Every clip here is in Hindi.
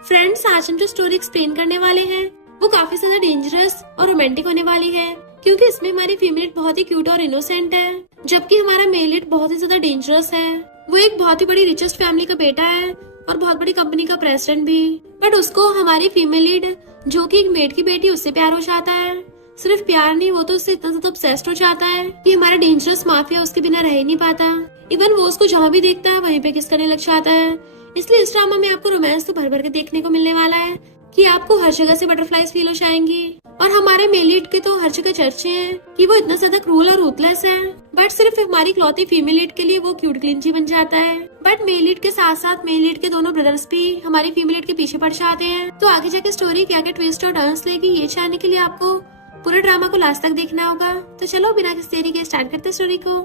फ्रेंड्स, आज हम जो स्टोरी एक्सप्लेन करने वाले हैं वो काफी ज्यादा डेंजरस और रोमांटिक होने वाली है, क्योंकि इसमें हमारी फीमेल बहुत ही क्यूट और इनोसेंट है, जबकि हमारा मेल लीड बहुत ही ज्यादा डेंजरस है। वो एक बहुत ही बड़ी रिचेस्ट फैमिली का बेटा है और बहुत बड़ी कंपनी का प्रेसिडेंट भी, बट उसको हमारी फीमेल लीड जो कि एक मेड की बेटी, उससे प्यार हो जाता है। सिर्फ प्यार नहीं, वो तो उससे इतना ज्यादा ऑब्सेस्ड हो जाता है कि हमारा डेंजरस माफिया उसके बिना रह ही नहीं पाता। इवन वो उसको जहाँ भी देखता है वहीं पे किस करने लग जाता है। इसलिए इस ड्रामा में आपको रोमांस तो भर भर के देखने को मिलने वाला है कि आपको हर जगह से बटरफ्लाईज फील हो जाएंगी। और हमारे मेल लीड के तो हर जगह चर्चे हैं कि वो इतना ज्यादा क्रूल और रूथलेस है, बट सिर्फ हमारी इकलौती फीमेल लीड के लिए वो क्यूट क्लिंची बन जाता है। बट मेल लीड के साथ साथ मेल लीड के दोनों ब्रदर्स भी हमारी फीमेल लीड के पीछे पड़ जाते हैं। तो आगे जाके स्टोरी क्या क्या ट्विस्ट और टर्न्स लेगी, ये जानने के लिए आपको पूरे ड्रामा को लास्ट तक देखना होगा। तो चलो बिना किसी देरी के स्टार्ट करते स्टोरी को।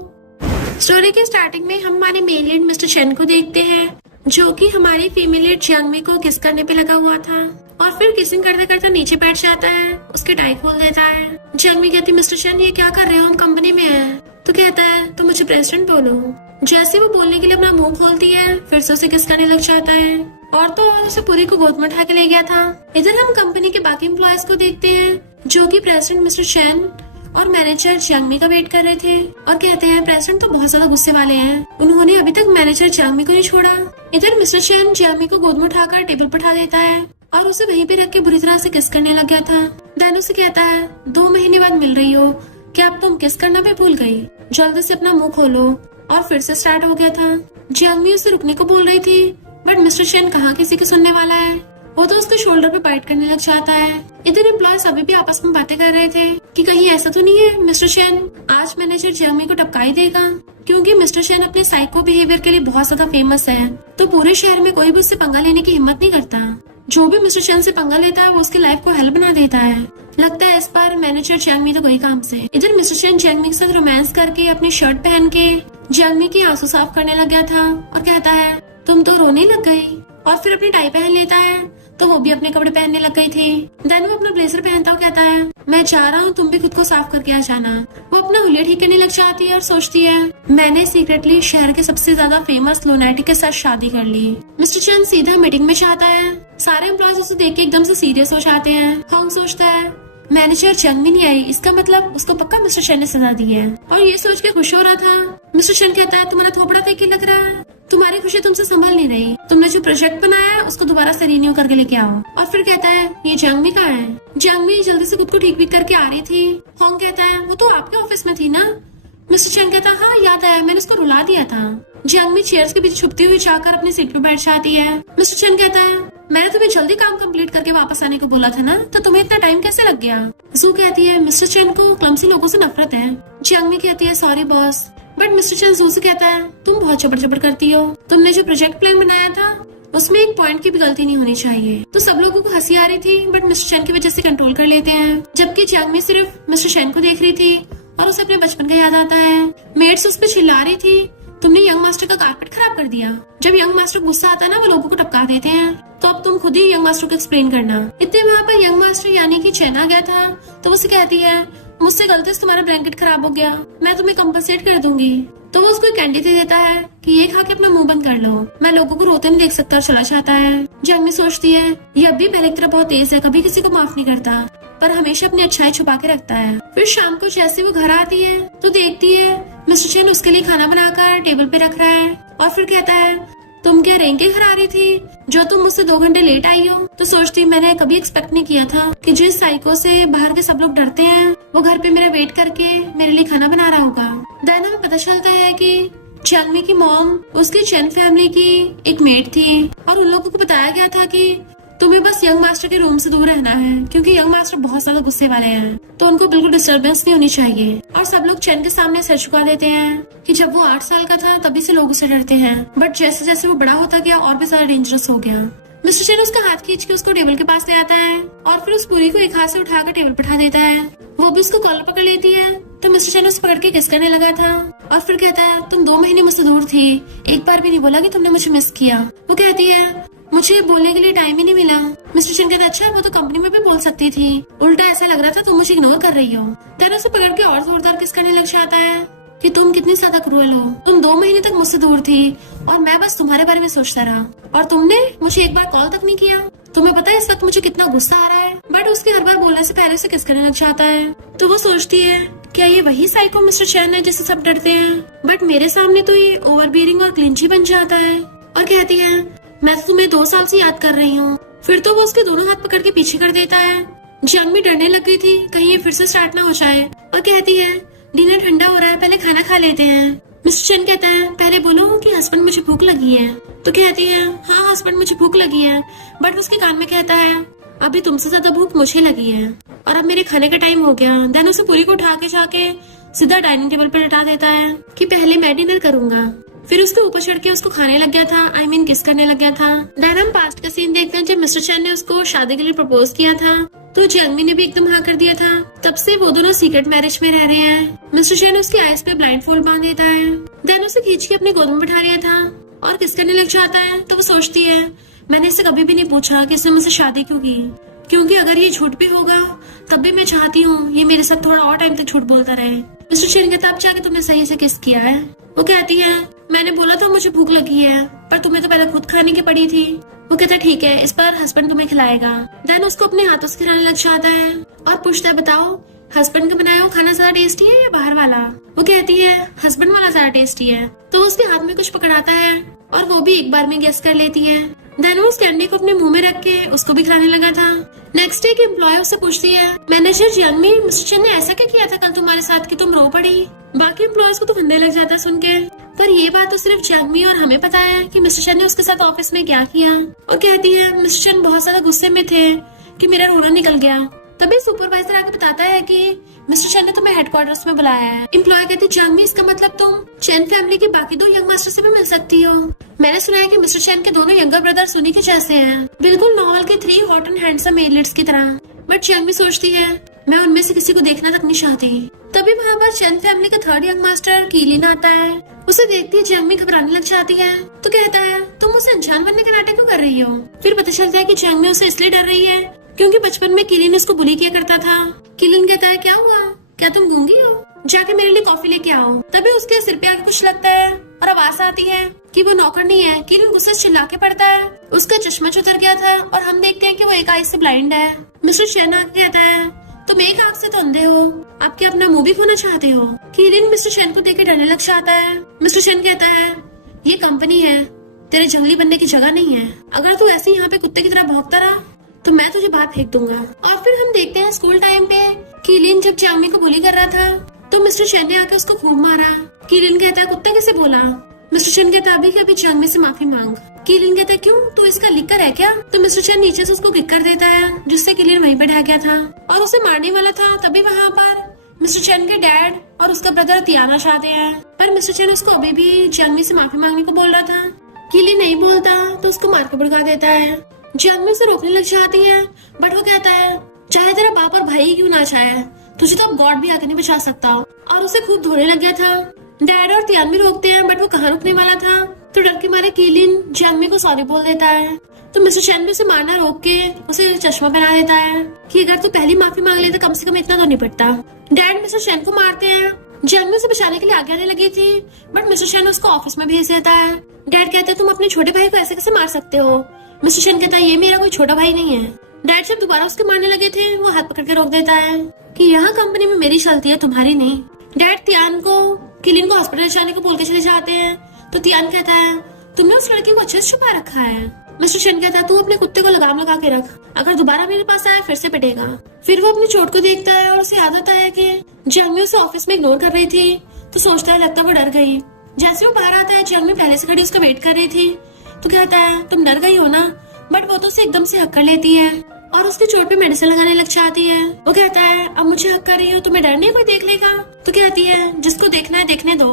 स्टोरी के स्टार्टिंग में हम हमारे मेल लीड मिस्टर चेन को देखते हैं, जो कि हमारी फीमेल लीड जियांगमी को किस करने पे लगा हुआ था और फिर किसिंग करते करते नीचे बैठ जाता है, उसके टाई खोल देता है। जियांगमी कहती, मिस्टर चेन ये क्या कर रहे हो, हम कंपनी में हैं। तो कहता है, तो मुझे प्रेसिडेंट बोलो। जैसे वो बोलने के लिए अपना मुंह खोलती है, फिर से उसे किस करने लग जाता है और तो उसे पूरी को गोद में उठा के ले गया था। इधर हम कंपनी के बाकी एम्प्लॉयज को देखते हैं, जो कि प्रेसिडेंट मिस्टर चेन और मैनेजर जियांगमी का वेट कर रहे थे और कहते हैं प्रेसिडेंट तो बहुत ज्यादा गुस्से वाले हैं, उन्होंने अभी तक मैनेजर जियांगमी को नहीं छोड़ा। इधर मिस्टर चेन जियांगमी को गोद में उठाकर टेबल पर उठा देता है और उसे वहीं पे रख के बुरी तरह से किस करने लग गया था। देन उसे कहता है, 2 महीने बाद मिल रही हो, क्या अब तुम किस करना भी भूल गई, जल्दी से अपना मुंह खोलो। और फिर से स्टार्ट हो गया था। जियांगमी उसे रुकने को बोल रही थी, बट मिस्टर चेन कहाँ किसी के सुनने वाला है, वो तो उसके शोल्डर पे बाइट करने लग जाता है। इधर एम्प्लॉयज अभी भी आपस में बातें कर रहे थे कि कहीं ऐसा तो नहीं है मिस्टर चेन आज मैनेजर जियांगमी को टपका ही देगा, क्योंकि मिस्टर चेन अपने साइको बिहेवियर के लिए बहुत ज्यादा फेमस है, तो पूरे शहर में कोई भी उससे पंगा लेने की हिम्मत नहीं करता। जो भी मिस्टर चेन से पंगा लेता है वो उसकी लाइफ को हेल बना देता है। लगता है इस बार मैनेजर जियांगमी तो गई काम से। इधर मिस्टर चेन जियांगमी के साथ रोमांस करके अपनी शर्ट पहन के जियांगमी की आंसू साफ करने लग गया था और कहता है, तुम तो रोने लग गई। और फिर अपनी टाई पहन लेता है, तो वो भी अपने कपड़े पहनने लग गई थी। देन वो अपना ब्लेजर पहनता हुआ कहता है, मैं जा रहा हूँ, तुम भी खुद को साफ करके आ जाना। वो अपना हुलिया ठीक करने लग जाती है और सोचती है, मैंने सीक्रेटली शहर के सबसे ज्यादा फेमस लुनैटिक के साथ शादी कर ली। मिस्टर चेन सीधा मीटिंग में जाता है। सारे एम्प्लॉयज उसे देख के एकदम से सीरियस हो जाते हैं। हॉन्ग सोचता है, मैनेजर जियांगमी नहीं आई, इसका मतलब उसको पक्का मिस्टर चेन ने सजा दी है, और ये सोच के खुश हो रहा था। मिस्टर चेन कहता है, तुम्हारा थोपड़ा देख के लग रहा है, तुम्हारी खुशी तुमसे संभल नहीं रही, तुमने जो प्रोजेक्ट बनाया है उसको दोबारा से रिन्यू करके लेके आओ। और फिर कहता है, ये जियांगमी कहाँ है? जियांगमी जल्दी से खुद को ठीक भी करके आ रही थी। हॉन्ग कहता है, वो तो आपके ऑफिस में थी ना? मिस्टर चेन कहता है, हाँ याद आया, मैंने उसको रुला दिया था। जियांगमी चेयर्स के पीछे छुपती हुई जाकर अपनी सीट पे बैठ जाती है। मिस्टर चेन कहता है, मैंने तुम्हें जल्दी काम कंप्लीट करके वापस आने को बोला था ना, तो तुम्हें इतना टाइम कैसे लग गया? जू कहती है, मिस्टर चेन को क्लमसी लोगों से नफरत है। जियांगमी कहती है, sorry boss. But mister chain जू से कहता है, तुम बहुत चपड़ चपड़ करती हो, तुमने जो प्रोजेक्ट प्लान बनाया था उसमें एक पॉइंट की भी गलती नहीं होनी चाहिए। तो सब लोगों को हंसी आ रही थी, बट मिस्टर चेन की वजह से कंट्रोल कर लेते हैं। जबकि जियांगमी सिर्फ मिस्टर चेन को देख रही थी और उसे अपने बचपन का याद आता है। मेड्स उस पर चिल्ला रही थी, तुमने यंग मास्टर का कारपेट खराब कर दिया। जब यंग मास्टर गुस्सा आता है ना, वो लोगों को टपका देते हैं, तो अब तुम खुद ही यंग मास्टर को एक्सप्लेन करना। इतने वहाँ पर यंग मास्टर यानी कि चेन आ गया था, तो उसे कहती है, मुझसे गलती से तुम्हारा ब्लैंकेट खराब हो गया, मैं तुम्हें कंपनसेट कर दूंगी। तो वो उसको कैंडी दे देता है कि ये खा के अपना मुंह बंद कर लो, मैं लोगों को रोते नहीं देख सकता, और चला जाता है। जियांगमी सोचती है, ये अब भी पहले की तरह बहुत तेज है, कभी किसी को माफ नहीं करता, पर हमेशा अपनी अच्छाई छुपा के रखता है। फिर शाम को जैसे वो घर आती है तो देखती है मिस्टर चेन उसके लिए खाना बनाकर टेबल पे रख रहा है और फिर कहता है, तुम क्या रेंग के घर आ रही थी जो तुम मुझसे 2 घंटे लेट आई हो? तो सोचती, मैंने कभी एक्सपेक्ट नहीं किया था कि जिस साइको से बाहर के सब लोग डरते हैं वो घर पे मेरा वेट करके मेरे लिए खाना बना रहा होगा। देन हमें पता चलता है कि जियांगमी की मॉम उसकी चेन फैमिली की एक मेड थी और उन लोगों को बताया गया था कि तुम्हें बस यंग मास्टर के रूम से दूर रहना है, क्योंकि यंग मास्टर बहुत ज्यादा गुस्से वाले हैं, तो उनको बिल्कुल डिस्टर्बेंस नहीं होनी चाहिए। और सब लोग चेन के सामने सर झुका देते हैं कि जब वो 8 साल का था तभी से लोग उसे डरते हैं, बट जैसे जैसे वो बड़ा होता गया और भी ज्यादा डेंजरस हो गया। मिस्टर चेन उसका हाथ खींच के उसको टेबल के पास ले आता है और फिर उस पूरी को एक हाथ से उठाकर टेबल पर बैठा देता है। वो भी उसको कॉलर पकड़ लेती है, तो मिस्टर चेन उसे पकड़ के किस करने लगा था और फिर कहता है, तुम 2 महीने मुझसे दूर थी, एक बार भी नहीं बोला कि तुमने मुझे मिस किया। वो कहती है, मुझे बोलने के लिए टाइम ही नहीं मिला। मिस्टर चेन कहता है, अच्छा वो तो कंपनी में भी बोल सकती थी, उल्टा ऐसा लग रहा था तुम मुझे इग्नोर कर रही हो। देन उसे पकड़ के और जोरदार किस करने लग जाता है कि तुम कितनी ज्यादा क्रूअल हो, तुम 2 महीने तक मुझसे दूर थी और मैं बस तुम्हारे बारे में सोचता रहा और तुमने मुझे एक बार कॉल तक नहीं किया। तुम्हें पता है इस वक्त मुझे कितना गुस्सा आ रहा है, बट उसके हर बार बोलने से पहले उसे किस करने लग जाता है। तो वो सोचती है क्या ये वही साइको मिस्टर चैन है जिससे सब डरते हैं, बट मेरे सामने तो ये ओवरबियरिंग और क्लिंची बन जाता है। और कहती है मैं तो तुम्हें 2 साल से याद कर रही हूँ। फिर तो वो उसके दोनों हाथ पकड़ के पीछे कर देता है। जियांग डरने लग गई थी कहीं ये फिर से स्टार्ट ना हो जाए, और कहती है डिनर ठंडा हो रहा है, पहले खाना खा लेते हैं। मिस्टर चैन कहता है पहले बोलो कि हस्बैंड मुझे भूख लगी है। तो कहती है हाँ हस्बैंड मुझे भूख लगी है, बट उसके कान में कहता है अभी तुमसे ज्यादा भूख मुझे लगी है और अब मेरे खाने का टाइम हो गया। देन उसे पूरी को उठा के जाके सीधा डाइनिंग टेबल पर लेटा देता है कि पहले मैं डिनर करूंगा। फिर उसके ऊपर चढ़ के उसको खाने लग गया था, आई मीन किस करने लग गया था। देन हम पास्ट का सीन देखते हैं जब मिस्टर चैन ने उसको शादी के लिए प्रपोज किया था, तो जियांग ने भी एकदम हाँ कर दिया था। तब से वो दोनों सीक्रेट मैरिज में रह रहे हैं। मिस्टर चैन उसकी आईज पे ब्लाइंड फोल्ड बांध देता है। देन उसे खींच के अपने गोद में बिठा लिया था और किस करने लग जाता है। तो वो सोचती है मैंने इससे कभी भी नहीं पूछा कि इसने मुझसे शादी क्यों की, क्योंकि अगर ये झूठ भी होगा तब भी मैं चाहती हूँ ये मेरे साथ थोड़ा और टाइम तक झूठ बोलता रहे। मिस्टर चैन कहता अब जाके तुमने सही से किस किया है। वो कहती है मैंने बोला था मुझे भूख लगी है, पर तुम्हें तो पहले खुद खाने की पड़ी थी। वो कहता ठीक है इस पर हस्बैंड तुम्हें खिलाएगा। देन उसको अपने हाथों से खिलाने लग जाता है और पूछता है बताओ हस्बैंड का बनाया हुआ खाना ज्यादा टेस्टी है या बाहर वाला। वो कहती है हस्बैंड वाला ज्यादा टेस्टी है। तो वो उसके हाथ में कुछ पकड़ाता है और वो भी एक बार में गेस कर लेती है। देन वो उस कैंडी को अपने मुंह में रख के उसको भी खिलाने लगा था। नेक्स्ट डे की एम्प्लॉय उससे पूछती है मैनेजर जियांग मिस्टर चैन ने ऐसा क्या किया था कल तुम्हारे साथ कि तुम रो पड़ी। बाकी एम्प्लॉयज को तो फंदे लग जाता है सुन के, पर ये बात तो सिर्फ जियांग और हमें पता है कि मिस्टर चैन ने उसके साथ ऑफिस में क्या किया। और कहती है मिस्टर चैन बहुत ज्यादा गुस्से में थे कि मेरा रोना निकल गया। तभी सुपरवाइजर आके बताता है कि मिस्टर चैन ने तुम्हें हेडक्वार्टर्स में बुलाया है। एम्प्लॉय कहती जियांग इसका मतलब तुम चैन फैमिली के बाकी 2 यंग मास्टर से भी मिल सकती हो। मैंने सुना है कि मिस्टर चैन के दोनों यंगर ब्रदर सुनी के जैसे हैं, बिल्कुल नॉवल के 3 hot and handsome male leads की तरह। बट जियांग सोचती है मैं उनमें से किसी को देखना तक नहीं चाहती। तभी वहाँ पर चैन फैमिली का 3rd यंग मास्टर कीलिन आता है। उसे देखती है जियांग घबराने लग जाती है। तो कहता है तुम उसे अनजान बनने का नाटक क्यों कर रही हो। फिर पता चलता है कि जियांग उसे इसलिए डर रही है क्योंकि बचपन में कीलिन उसको बुली किया करता था। कीलिन कहता है क्या हुआ, क्या तुम गूंगी हो, जाके मेरे लिए कॉफी लेके आओ। तभी उसके सिर पे आके कुछ लगता है और आवाज आती है कि वो नौकर नहीं है। कीलिन गुस्से से चिल्ला के पड़ता है, उसका चश्मा उतर गया था और हम देखते हैं कि वो एक आई से ब्लाइंड है। मिस्टर चैन आके कहता है तुम एक आंख से तो अंधे हो, आप क्या अपना मुंह भी खोना चाहते हो। कीलिन मिस्टर चैन को देख के डरने लग जाता है। मिस्टर चैन कहता है ये कंपनी है, तेरे जंगली बनने की जगह नहीं है। अगर तू ऐसे यहाँ पे कुत्ते की तरह भौंकता रहा तो मैं तुझे बाहर फेंक दूंगा। और फिर हम देखते हैं स्कूल टाइम पे कीलिन जब जियांग को बुली कर रहा था तो मिस्टर चैन ने आके उसको खूब मारा। कीलिन कहता है कुत्ता कैसे बोला। मिस्टर चैन कहता है अभी के अभी जियांग से माफी मांग। कीलिन कहता है क्यों, तू इसका लिख कर है क्या। तो मिस्टर चैन नीचे से उसको किक कर देता है जिससे कीलिन वहीं पे ढह गया था और उसे मारने वाला था। तभी वहाँ पर मिस्टर चैन के डैड और उसका ब्रदर तियाना चाहते हैं, पर मिस्टर चैन उसको अभी भी जियांग से माफी मांगने को बोल रहा था। कीलिन नहीं बोलता तो उसको मार के भड़का देता है। जियांग उसे रोकने लग जाती है, बट वो कहता है चाहे तेरा बाप और भाई क्यों ना चाहे, तुझे तो अब गॉड भी आके नहीं बचा सकता। और उसे खूब धोने लग गया था। डैड और तियान भी रोकते हैं, बट वो कहाँ रुकने वाला था। तो डर के मारे कीलिन जियांग को सॉरी बोल देता है। तो मिस्टर चैन भी उसे मारना रोक के उसे चश्मा पहना देता है कि अगर तू पहली माफी मांग ले तो कम से कम इतना तो निपटता। डैड मिस्टर चैन को मारते हैं। जियांग उसे बचाने के लिए आगे आने लगी थी, बट मिस्टर चैन उसको ऑफिस में भेज देता है। डैड कहते हैं तुम अपने छोटे भाई को ऐसे कैसे मार सकते हो। मिस्टर चैन कहता है ये मेरा कोई छोटा भाई नहीं है। डैड जब दोबारा उसके मारने लगे थे वो हाथ पकड़ के रोक देता है कि यहाँ कंपनी में मेरी चलती है, तुम्हारी नहीं। डैड तियान को कीलिन को हॉस्पिटल जाने को बोल के चले जाते हैं। तो तियान कहता है तुमने उस लड़की को अच्छे से छुपा रखा है। मिस्टर चैन कहता है तू अपने कुत्ते को लगाम लगा के रख, अगर दोबारा मेरे पास आए फिर से पिटेगा। फिर वो अपनी चोट को देखता है और उसे याद आता है कि जियांग उसे ऑफिस में इग्नोर कर रही थी। तो सोचता है लगता वो डर गई। जैसे वो बाहर आता है जियांग पहले से खड़ी उसका वेट कर रही थी। तो कहता है तुम डर गई हो ना, बट वो तो उसे एकदम से हक कर लेती है और उसकी चोट पे मेडिसिन लगाने लग जाती है। वो कहता है अब मुझे हक कर रही हो, तुम्हें डर नहीं कोई देख लेगा। तो कहती है जिसको देखना है देखने दो,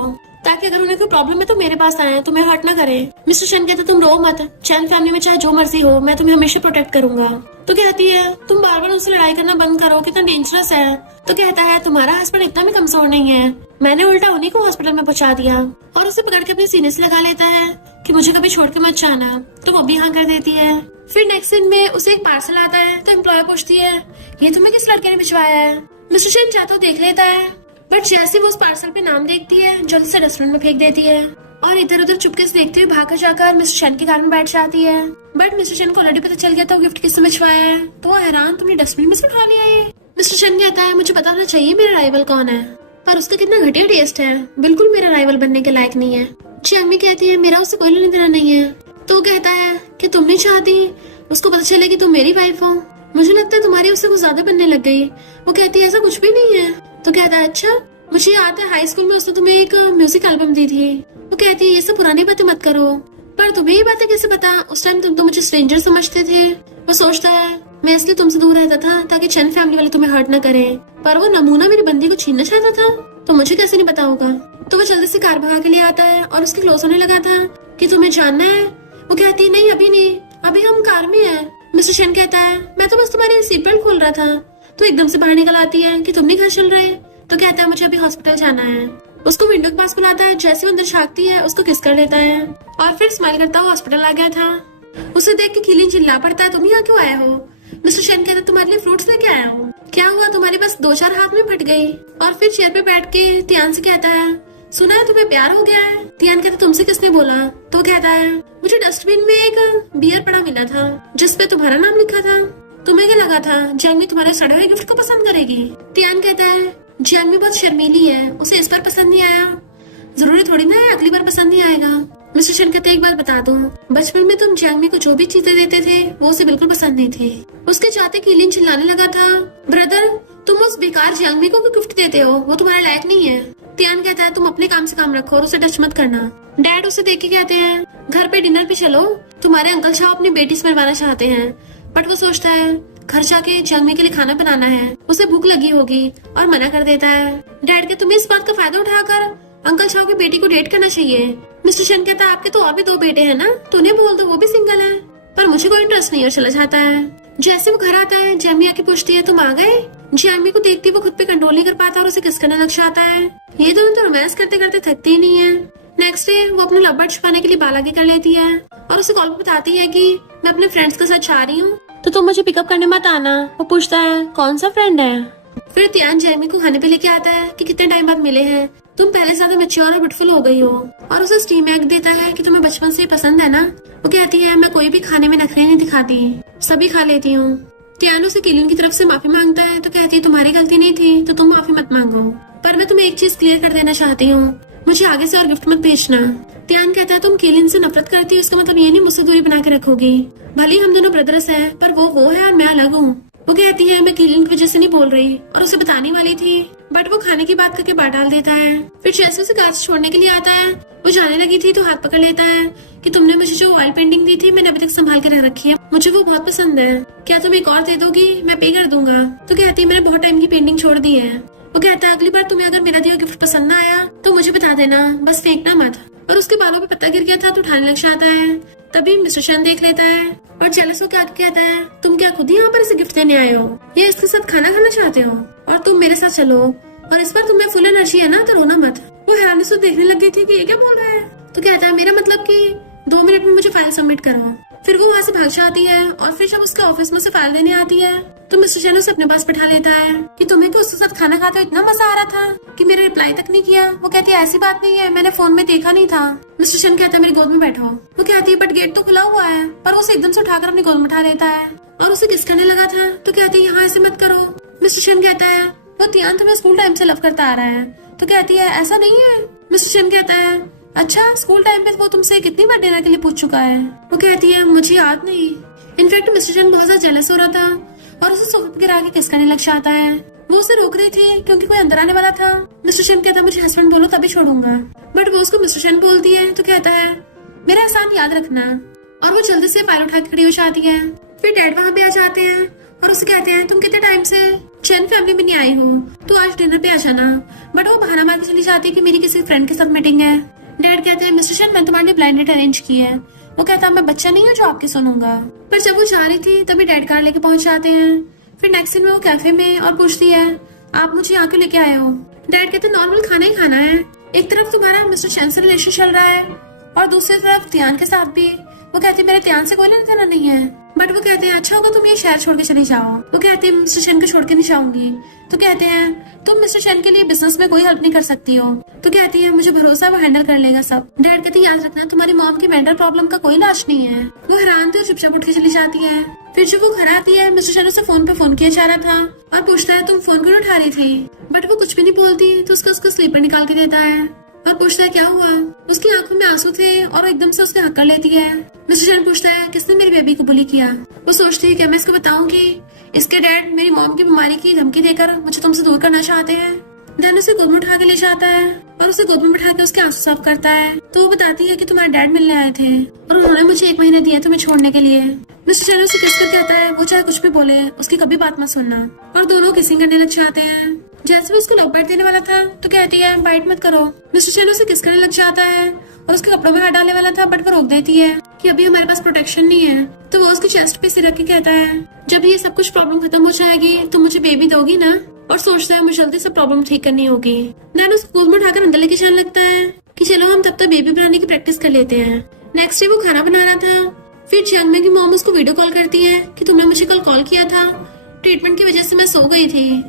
ताकि अगर उन्हें कोई प्रॉब्लम है तो मेरे पास आए, तुम्हें हर्ट ना करे। मिस्टर चैन कहता तुम रो मत, चैन फैमिली में चाहे जो मर्जी हो मैं तुम्हें हमेशा प्रोटेक्ट करूंगा। तो कहती है तुम बार बार उससे लड़ाई करना बंद करो, कितना डेंजरस है। तो कहता है तुम्हारा हस्बैंड इतना भी कमजोर नहीं है, मैंने उल्टा उन्हीं को हॉस्पिटल में पहुंचा दिया। और उसे पकड़ के अपने सीने से लगा लेता है कि मुझे कभी छोड़ के मत जाना। तो वो भी हाँ कर देती है। फिर नेक्स्ट सीन में उसे एक पार्सल आता है। तो एम्प्लॉय पूछती है ये तुम्हें किस लड़के ने भिजवाया है। मिस्टर चैन चाहता देख लेता है, बट जैसे वो उस पार्सल पे नाम देखती है जल्दी से डस्टबिन में फेंक देती है। और इधर उधर चुपके से देखते हुए भाग जाकर मिस्टर शन की कार में बैठ जाती है। बट मिस्टर शन को ऑलरेडी पता चल गया था गिफ्ट किसने भिजवाया है, तो वो हैरान, तुमने डस्टबिन में से उठा लिया ये। मिस्टर शन कहता है मुझे पता होना चाहिए मेरा राइवल कौन है, पर उसका कितना घटिया टेस्ट है, बिल्कुल मेरा राइवल बनने के लायक नहीं है। जियांगमी कहती है मेरा उससे कोई लेना देना नहीं है। तो कहता है कि तुम नहीं चाहती उसको पता चले कि तुम मेरी वाइफ हो, मुझे लगता है तुम्हारी उससे कुछ ज्यादा बनने लग गई। वो कहती है ऐसा कुछ भी नहीं है। तो कहता है अच्छा, मुझे याद है हाई स्कूल में उसने तुम्हें एक म्यूजिक एल्बम दी थी। वो कहती है ये सब पुरानी बातें मत करो, पर तुम्हें ये बातें कैसे पता, उस टाइम तुम तो मुझे स्ट्रेंजर समझते थे। वो सोचता है मैं इसलिए तुमसे दूर रहता था ताकि चंद फैमिली वाले तुम्हें हर्ट न करें, पर वो नमूना मेरी बंदी को छीनना चाहता था, तो मुझे कैसे नहीं पता होगा। तो वो जल्दी से कार भगा के लिए आता है और उसके क्लोज होने लगा था कि तुम्हें जानना है। वो कहती है नहीं अभी नहीं, अभी हम कार में है। मिस्टर शन कहता है मैं तो बस तुम्हारी सीट बेल्ट खोल रहा था। तो एकदम से बाहर निकल आती है कि तुम नहीं घर चल रहे। तो कहता है मुझे अभी हॉस्पिटल जाना है। उसको विंडो के पास बुलाता है, जैसे वो अंदर झांकती है उसको किस कर लेता है और फिर स्माइल करता हुआ हॉस्पिटल आ गया था। उसे देख के कीलिन चिल्ला पड़ता है तुम यहाँ क्यों आए हो। मिस्टर शन कहता है तुम्हारे लिए फ्रूट्स लेके आया हूँ। क्या हुआ, तुम्हारी बस 2-4 हाथ में फट गई। और फिर चेयर पे बैठ के तियान से कहता है सुना है तुम्हें प्यार हो गया है। तियान कहता तुमसे किसने बोला। तो कहता है मुझे डस्टबिन में एक बियर पड़ा मिला था जिसपे तुम्हारा नाम लिखा था। तुम्हें क्या लगा था जियांगमी तुम्हारे सड़े हुए गिफ्ट को पसंद करेगी। तियान कहता है जियांगमी बहुत शर्मीली है, उसे इस बार पसंद नहीं आया, जरूरी थोड़ी ना है अगली बार पसंद नहीं आएगा। मिस्टर शन कहते एक बात बता दो, बचपन में तुम जियांगमी को जो भी चीजें देते थे वो उसे बिल्कुल पसंद नहीं थी। उसके जाते कीलिन चिल्लाने लगा था ब्रदर तुम उस बेकार जियांगमी को गिफ्ट देते हो, वो तुम्हारे लायक नहीं है। तियान कहता है तुम अपने काम से काम रखो और उसे टच मत करना। डैड उसे देख के कहते हैं घर पे डिनर पे चलो, तुम्हारे अंकल शाह अपनी बेटी से मिलवाना चाहते हैं। बट वो सोचता है घर जाके जियांगमी के लिए खाना बनाना है, उसे भूख लगी होगी और मना कर देता है। डैड के तुम्हें इस बात का फायदा उठाकर अंकल शाह की बेटी को डेट करना चाहिए। मिस्टर शन कहता है आपके तो और भी 2 बेटे हैं ना, तो उन्हें बोल दो वो भी सिंगल है, पर मुझे कोई इंटरेस्ट नहीं है। चला जाता है। जैसे वो घर आता है जियांगमी आके पूछती है तुम आ गए। जियांगमी को देखती वो खुद पे कंट्रोल नहीं कर पाता और उसे किस करने लग जाता है। ये दोनों तो रोमांस करते करते थकती ही नहीं है। नेक्स्ट डे वो अपना लव बर्ड छुपाने के लिए बाल आगे कर लेती है और उसे कॉल पे बताती है कि मैं अपने फ्रेंड्स के साथ जा रही हूँ, तो तुम मुझे पिकअप करने मत आना। वो पूछता है कौन सा फ्रेंड है। फिर तियान जियांगमी को खाने पे लेके आता है कि कितने टाइम बाद मिले हैं, तुम पहले ज्यादा मैच्योर और ब्यूटीफुल हो गई हो, और उसे स्टीम एग देता है कि तुम्हें बचपन से ही पसंद है ना। वो कहती है मैं कोई भी खाने में नखरे नहीं दिखाती, सभी खा लेती हूँ। तियान उसे कीलिन की तरफ से माफी मांगता है तो कहती है तुम्हारी गलती नहीं थी तो तुम माफी मत मांगो, पर मैं तुम्हें एक चीज क्लियर कर देना चाहती हूँ, मुझे आगे से और गिफ्ट मत भेजना। तियान कहता है तुम कीलिन से नफरत करती हो, इसका मतलब ये नहीं मुझसे दूरी बना के रखोगी। भले हम दोनों ब्रदर्स हैं, पर वो है और मैं अलग हूँ। वो कहती है मैं कीलिन की वजह से नहीं बोल रही और उसे बताने वाली थी, बट वो खाने की बात करके बात डाल देता है। फिर जैसे उसे कार से छोड़ने के लिए आता है, वो जाने लगी थी तो हाथ पकड़ लेता है कि तुमने मुझे जो ऑयल पेंटिंग दी थी मैंने अभी तक संभाल कर रख रखी है, मुझे वो बहुत पसंद है, क्या तुम एक और दे दोगी, मैं पे कर दूंगा। तो कहती है मैंने बहुत टाइम की पेंटिंग छोड़ दी है। वो कहता है अगली बार तुम्हें अगर मेरा दिया गिफ्ट पसंद ना आया तो मुझे बता देना, बस फेंकना मत। और उसके बालों पे पत्ता गिर गया था तो उठाने लग जाता है। तभी मिस्टर शन देख लेता है और जेलस होकर आके कहता है तुम क्या खुद ही यहाँ पर इसे गिफ्ट देने आए हो, ये इसके साथ खाना खाना चाहते हो, और तुम मेरे साथ चलो, और इस बार तुम्हें फुल एनर्जी है ना तो रोना मत। वो हैरानी से देखने लग गई थी कि ये क्या बोल रहा है। तो कहता है मेरा मतलब कि 2 मिनट में मुझे फाइल सबमिट करो। फिर वो वहाँ से भाग जाती है और फिर जब उसके ऑफिस में से फाइल देने आती है तो मिस्टर शन उसे अपने पास बिठा लेता है कि तुम्हें कि उसके साथ खाना खाते इतना मजा आ रहा था कि मेरे रिप्लाई तक नहीं किया। वो कहती है ऐसी बात नहीं है, मैंने फोन में देखा नहीं था। मिस्टर शन कहता है मेरी गोद में बैठो। वो कहती है बट गेट तो खुला हुआ है, पर उसे एकदम से उठाकर अपनी गोद में उठा लेता है और उसे किस करने लगा था। तो कहती है यहाँ ऐसे मत करो। मिस्टर शन कहता है वो तियान तुम्हें स्कूल टाइम से लव करता आ रहा है। तो कहती है ऐसा नहीं है। मिस्टर शन कहता है अच्छा स्कूल टाइम पे वो तुमसे कितनी बार डिनर के लिए पूछ चुका है। वो कहती है मुझे याद नहीं। इनफैक्ट मिस्टर शन बहुत ज्यादा जेलस हो रहा था और उसे सोफे पे गिरा के किस करने लग जाता है। वो उसे रोक रही थी क्योंकि कोई अंदर आने वाला था। मिस्टर शन कहता है मुझे हस्बैंड बोलो तभी छोड़ूंगा, बट वो उसको मिस्टर शन बोलती है। तो कहता है मेरा एहसान याद रखना, और वो जल्दी से फाइल उठा के खड़ी हो जाती है। फिर डैड वहाँ पे आ जाते हैं और उसे कहते हैं तुम कितने टाइम से चैन फैमिली में नहीं आई हो, तो आज डिनर पे आ जाना। बट वो बहाना मार के चली जाती है कि मेरी किसी फ्रेंड के साथ मीटिंग है। डैड कहते हैं मिस्टर शन मैं तुम्हारे लिए ब्लाइंड डेट अरेंज की है। वो कहता है मैं बच्चा नहीं हूँ जो आपकी सुनूंगा। पर जब वो जा रही थी तभी डैड कार लेके पहुंच जाते हैं। फिर नेक्स्ट दिन में वो कैफे में और पूछती है आप मुझे यहाँ क्यों लेके आए हो। डैड कहते हैं नॉर्मल खाना ही खाना है, एक तरफ तुम्हारा मिस्टर शन से रिलेशन चल रहा है और दूसरी तरफ तियान के साथ भी। वो कहती है मेरे तियान से कोई लेना देना नहीं है, बट वो कहते हैं अच्छा होगा तुम ये शहर छोड़ के चली जाओ। वो कहते हैं मिस्टर शेन को छोड़ के नहीं जाऊंगी। तो कहते हैं तुम मिस्टर शेन के लिए बिजनेस में कोई हेल्प नहीं कर सकती हो। तो कहती है मुझे भरोसा है वो हैंडल कर लेगा सब। डैड कहते याद रखना तुम्हारी मॉम की मेंटल प्रॉब्लम का कोई इलाज नहीं है। वो हैरान थी और चुपचाप उठ के चली जाती है। फिर जब वो घर आती है मिस्टर शेन उसे फोन पे फोन किया जा रहा था और पूछता है तुम फोन क्यों उठा रही थी, बट वो कुछ भी नहीं बोलती। तो उसका स्लीपर निकाल के देता है और पूछता है क्या हुआ। उसकी आंखों में आंसू थे और एकदम से उसके हक कर लेती है। मिस्टर शेन पूछता है किसने मेरी बेबी को बुली किया। वो सोचती है कि मैं इसको बताऊं कि इसके डैड मेरी मॉम की बीमारी की धमकी देकर मुझे तुमसे दूर करना चाहते हैं। डैन उसे गोद में उठा के ले जाता है और उसे गोद में बिठा के उसके आंसू साफ करता है। तो वो बताती है कि तुम्हारे डैड मिलने आए थे और उन्होंने मुझे 1 महीना दिया तुम्हें छोड़ने के लिए। मिस्टर शेन उसे किस कर कहता है वो चाहे कुछ भी बोले उसकी कभी बात मत सुनना। और दोनों किसिंग करने लग जाते हैं। जैसे वो उसको लव बाइट देने वाला था तो कहती है बाइट मत करो। मिस्टर शेन उसे किस करने लग जाता है और उसके कपड़ों में हाथ डालने वाला था, बट वो रोक देती है कि अभी हमारे पास प्रोटेक्शन नहीं है। तो वो उसकी चेस्ट पे सिर रख के कहता है जब ये सब कुछ प्रॉब्लम खत्म हो जाएगी तो मुझे बेबी दोगी ना। और सोचता है मुझे जल्दी से प्रॉब्लम ठीक करनी होगी। देन उसको गोद में उठाकर अंदर लेके जाने लगता है कि चलो हम तब तक बेबी बनाने की प्रैक्टिस कर लेते हैं। नेक्स्ट डे वो खाना बना रहा था। फिर जंगमे की मॉम उसको वीडियो कॉल करती है कि तुमने मुझे कल कॉल किया था, ट्रीटमेंट की वजह से मैं सो गई थी,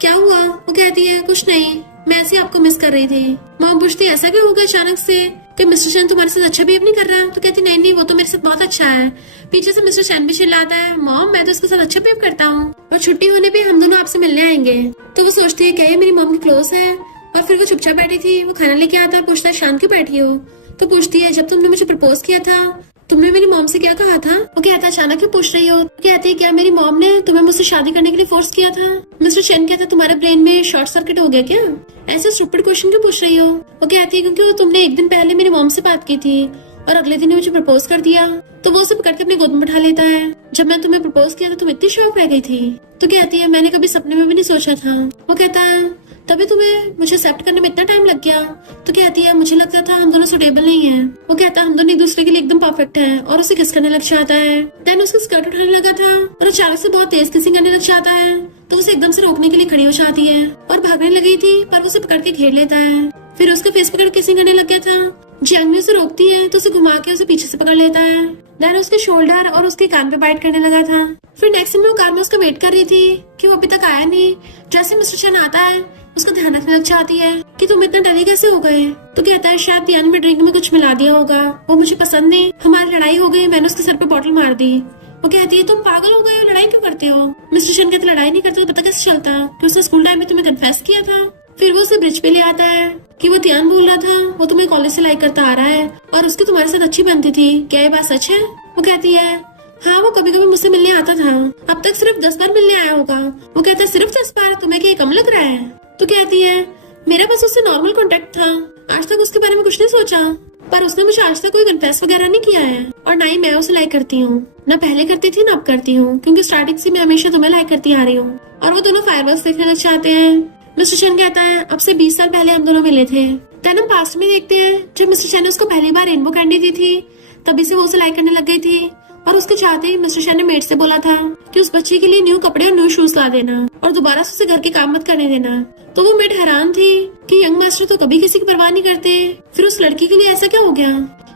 क्या हुआ। वो कहती है कुछ नहीं, मैं ऐसे आपको मिस कर रही थी। मॉम पूछती है ऐसा क्या होगा अचानक से कि मिस्टर शेन तुम्हारे साथ अच्छा बिहेव नहीं कर रहा। तो कहती नहीं वो तो मेरे साथ बहुत अच्छा है। पीछे से मिस्टर शेन भी चिल्लाता है मॉम मैं तो इसके साथ अच्छा बिहेव करता हूँ और छुट्टी होने पे हम दोनों आपसे मिलने आएंगे। तो वो सोचती है क्या ये मेरी मॉम की क्लोज है। और फिर वो चुपचाप बैठी थी। वो खाना लेके आता है, पूछता है शांत क्यों बैठी हो। तो पूछती है जब तुमने मुझे प्रपोज किया था तुमने मेरी मॉम से क्या कहा था। वो कहता है अचानक क्यों पूछ रही हो। कहती है क्या मेरी मॉम ने तुम्हें मुझसे शादी करने के लिए फोर्स किया था। मिस्टर शेन कहता है तुम्हारे ब्रेन में शॉर्ट सर्किट हो गया क्या, ऐसे स्टूपिड क्वेश्चन क्यों पूछ रही हो। वो कहती है क्योंकि तुमने एक दिन पहले मेरी मॉम से बात की थी और अगले दिन मुझे प्रपोज कर दिया। तो वो उसे पकड़ के अपनी गोद में बैठा लेता है। जब मैं तुम्हें प्रपोज किया था तुम इतनी शॉक रह गई थी। तो कहती है मैंने कभी सपने में भी नहीं सोचा था। वो कहता है तभी तुम्हें मुझे एक्सेप्ट करने में इतना टाइम लग गया। तो कहती है मुझे लगता था हम दोनों सुटेबल नहीं है। वो कहता है हम दोनों एक दूसरे के लिए एकदम परफेक्ट है और उसे किस करने लग जाता है। देन उसका स्कर्ट उठाने लगा था और अचानक से बहुत तेज किसिंग करने लग जाता है। तो उसे एकदम से रोकने के लिए खड़ी हो जाती है और भागने लगी थी, पर उसे पकड़ के घेर लेता है। फिर उसका फेस पकड़ किसिंग करने लग गया था। जंगमी उसे रोकती है तो उसे घुमा के उसे पीछे से पकड़ लेता है। देन उसके शोल्डर और उसके कान पे बाइट करने लगा था। फिर नेक्स्ट दिन वो कार में उसका वेट कर रही थी कि वो अभी तक आया नहीं। जैसे मिस्टर शेन आता है उसका ध्यान रखने लग जाती है कि तुम इतना डरे कैसे हो गए। तो कहता है शायद पियानो में ड्रिंक में कुछ मिला दिया होगा, वो मुझे पसंद नहीं, हमारी लड़ाई हो गई, मैंने उसके सर पे बॉटल मार दी। वो कहती है तुम पागल हो गए हो, लड़ाई क्यों करते हो। मिस्टर शेन कहते लड़ाई नहीं करते तो पता कैसे चलता कि उसने स्कूल टाइम में तुम्हें कन्फेस किया था। फिर वो उसे ब्रिज पे ले आता है कि वो ध्यान बोल रहा था वो तुम्हें कॉलेज से लाइक करता आ रहा है और उसकी तुम्हारे साथ अच्छी बनती थी, क्या ये बात सच है। वो कहती है हाँ वो कभी कभी मुझसे मिलने आता था, अब तक सिर्फ 10 बार मिलने आया होगा। वो कहता है सिर्फ 10 बार, तुम्हें क्या कम लग रहा है। तो कहती है मेरा बस उससे नॉर्मल कांटेक्ट था, आज तक उसके बारे में कुछ नहीं सोचा, पर उसने मुझे आज तक कोई कन्फेस वगैरह नहीं किया है और ना ही मैं उसे लाइक करती हूँ, ना पहले करती थी ना अब करती हूँ, क्योंकि स्टार्टिंग से मैं हमेशा तुम्हें लाइक करती आ रही हूँ। और वो दोनों फायरवर्क्स देखने लग जाते हैं। मिस्टर शेन कहता है अब से 20 साल पहले हम दोनों मिले थे। देन हम पास्ट में देखते हैं जब मिस्टर शेन ने उसको पहली बार रेनबो कैंडी दी थी तभी से वो उसे लाइक करने लग गई थी। और उसके चाहते ही मिस्टर शेन ने मेड से बोला था कि उस बच्चे के लिए न्यू कपड़े और न्यू शूज ला देना और दोबारा से उसे घर के काम मत करने देना। तो वो मेड हैरान थी कि यंग मास्टर तो कभी किसी की परवाह नहीं करते, फिर उस लड़की के लिए ऐसा क्या हो गया।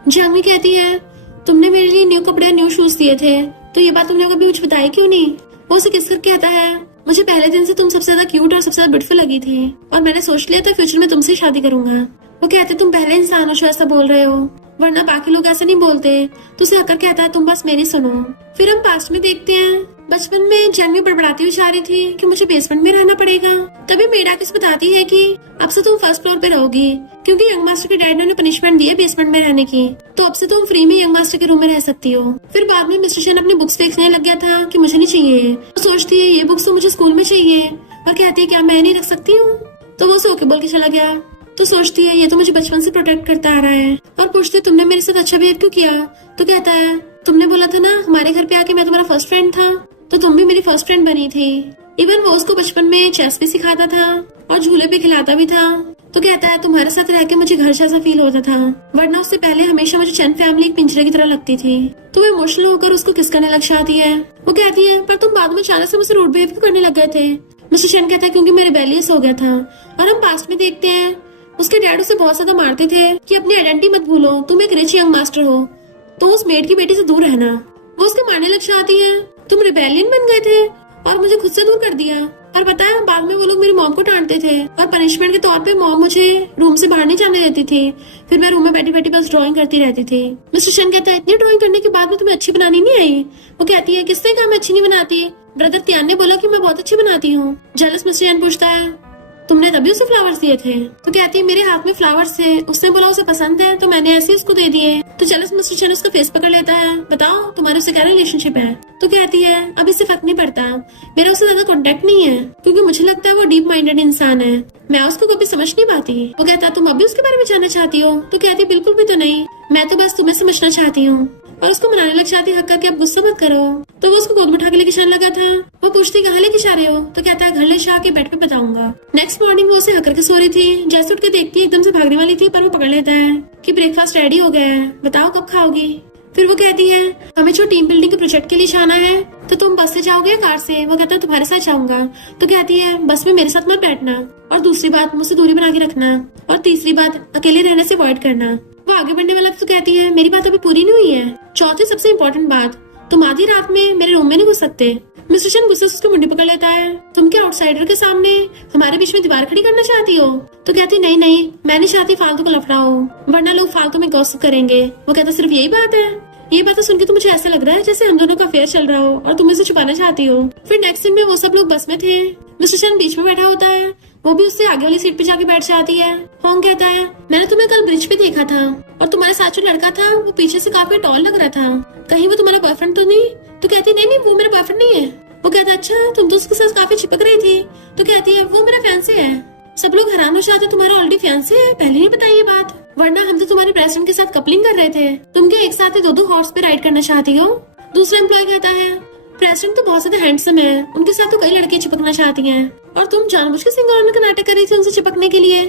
जांगमी कहती है तुमने मेरे लिए न्यू कपड़े और न्यू शूज दिए थे तो ये बात तुमने कभी मुझे बताई क्यों नहीं। वो उसे किस करके कहता है मुझे पहले दिन से तुम सबसे ज्यादा क्यूट और सबसे ज्यादा ब्यूटीफुल लगी थी और मैंने सोच लिया था फ्यूचर में तुमसे शादी करूंगा। वो कहते तुम पहले इंसान हो जो ऐसा बोल रहे हो, वरना बाकी लोग ऐसे नहीं बोलते। तो उसे हकर कहता है तुम बस मेरी सुनो। फिर हम पास्ट में देखते हैं बचपन में जांगमी बड़बड़ाती हुई जा रही थी कि मुझे बेसमेंट में रहना पड़ेगा। तभी मेड आके बताती है कि अब से तुम फर्स्ट फ्लोर पे रहोगी क्योंकि यंग मास्टर के डैड ने उन्हें पनिशमेंट दी है बेसमेंट में रहने की, तो अब से तुम फ्री में यंग मास्टर के रूम में रह सकती हो। फिर बाद में मिस्टर शेन अपनी बुक्स फेंकने लग गया था कि मुझे नहीं चाहिए। तो सोचती है ये बुक्स तो मुझे स्कूल में चाहिए और कहती है क्या मैं नहीं रख सकती हूँ। तो वो सो के बोल के चला गया। तो सोचती है ये तो मुझे बचपन से प्रोटेक्ट करता आ रहा है और पूछती है तुमने मेरे साथ अच्छा बिहेव क्यों किया। तो कहता है तुमने बोला था ना हमारे घर पे आके मैं तुम्हारा फर्स्ट फ्रेंड था, तो तुम भी मेरी फर्स्ट फ्रेंड बनी थी। इवन वो उसको बचपन में चेस भी सिखाता था और झूले पे खिलाता भी था। तो कहता है तुम्हारे साथ रह के मुझे घर जैसा फील होता था, वरना उससे पहले हमेशा मुझे चैन फैमिली एक पिंजरे की तरह लगती थी। तो वो इमोशनल होकर उसको किस करने लग जाती है। वो कहती है पर तुम बाद में अचानक से मुझसे रूड बिहेव क्यों करने लग गए थे। मिस्टर शेन कहता है क्योंकि मैं रिबेलियस हो गया था। और हम पास्ट में देखते हैं उसके डैड उसे बहुत ज्यादा मारते थे कि अपनी आइडेंटिटी मत भूलो, तुम एक रिच यंग मास्टर हो तो उस मेड की बेटी से दूर रहना। वो उसके मारने लग जाती है, तुम रिबेलियन बन गए थे और मुझे खुद से दूर कर दिया। और पता है बाद में वो लोग मेरी मॉम को डांटते थे और पनिशमेंट के तौर पे मॉम मुझे रूम से बाहर नहीं जाने देती थी। फिर मैं रूम में बैठी बैठी बस ड्राइंग करती रहती थी। मिस्टर शन कहता है इतनी ड्राइंग करने के बाद भी तुम्हें अच्छी बनानी नहीं आई? वो कहती है किसने कहा मैं अच्छी नहीं बनाती? ब्रदर तियान ने बोला कि मैं बहुत अच्छी बनाती हूँ। जेलस मिस्टर शन पूछता है तुमने तभी उसे फ्लावर्स दिए थे? तो कहती है मेरे हाथ में फ्लावर्स थे, उसने बोला उसे पसंद है तो मैंने ऐसे ही उसको दे दिए। तो जेलस मिस्टर शन उसका फेस पकड़ लेता है, बताओ तुम्हारे उससे क्या रिलेशनशिप है? तो कहती है अब इससे फर्क नहीं पड़ता, मेरा उससे ज्यादा कॉन्टेक्ट नहीं है क्योंकि मुझे लगता है वो डीप माइंडेड इंसान है, मैं उसको कभी समझ नहीं पाती। वो कहता तुम अभी उसके बारे में जानना चाहती हो? तो कहती बिल्कुल भी तो नहीं, मैं तो बस तुम्हें समझना चाहती हूँ। और उसको मनाने लग जाती हक करके अब गुस्सा मत करो। तो वो उसको गोद में उठा के लेके जाने लगा था। वो पूछती कहाँ लेके जा रहे हो? तो कहता है घर ले जा के बेड पे बताऊंगा। नेक्स्ट मॉर्निंग वो उसे हक करके सो रही थी, जैसे उठ के देखती है एकदम से भागने वाली थी पर वो पकड़ लेता है कि ब्रेकफास्ट रेडी हो गया है, बताओ कब खाओगी? फिर वो कहती है हमें जो टीम बिल्डिंग के प्रोजेक्ट के लिए जाना है तो तुम बस से जाओगे या कार से? वो कहता है तुम्हारे साथ जाऊंगा। तो कहती है बस में मेरे साथ मत बैठना, और दूसरी बात मुझसे दूरी बना के रखना, और तीसरी बात अकेले रहने से अवॉइड करना। वो आगे बढ़ने वाला तो कहती है मेरी बात अभी पूरी नहीं हुई है। चौथी सबसे इम्पोर्टेंट बात, तुम आधी रात में मेरे रूम में नहीं घुस सकते। मिस्टर शन गुस्से से उसकी मुंडी पकड़ लेता है, तुम क्या आउटसाइडर के सामने हमारे बीच में दीवार खड़ी करना चाहती हो? तो कहती नहीं नहीं, मैं नहीं चाहती फालतू का लफड़ा हो, वरना लोग फालतू में गॉसिप करेंगे। वो कहता सिर्फ यही बात है? ये बात सुन के तो मुझे ऐसा लग रहा है जैसे हम दोनों का अफेयर चल रहा हो और तुम इसे छुपाना चाहती हो। फिर नेक्स्ट सीन में वो सब लोग बस में थे, मिस्टर शन बीच में बैठा होता है, वो भी उससे आगे वाली सीट पे जाके बैठ जाती है। होंग कहता है मैंने तुम्हें कल ब्रिज पे देखा था और तुम्हारे साथ जो लड़का था वो पीछे से काफी टॉल लग रहा था, कहीं वो तुम्हारा बॉयफ्रेंड तो नहीं? तो कहती नहीं नहीं वो मेरा बॉयफ्रेंड नहीं है। वो कहता अच्छा तुम तो उसके साथ काफी चिपक रही थी। तो कहती है वो मेरा फैंसी है। सब लोग हैरान हो जाते तुम्हारा ऑलरेडी फैंसी है, पहले नहीं बताई ये बात, वरना हम तो तुम्हारे प्रेसिडेंट के साथ कपलिंग कर रहे थे। तुम क्या एक साथ ही दो हॉर्स पे राइड करना चाहती हो? दूसरा एम्प्लॉय कहता है प्रेसिडेंट तो बहुत ज्यादा हैंडसम है, उनके साथ तो कई लड़कियां चिपकना चाहती हैं और तुम जानबूझ के सिंगल होने का नाटक कर रही थी उनसे चिपकने के लिए।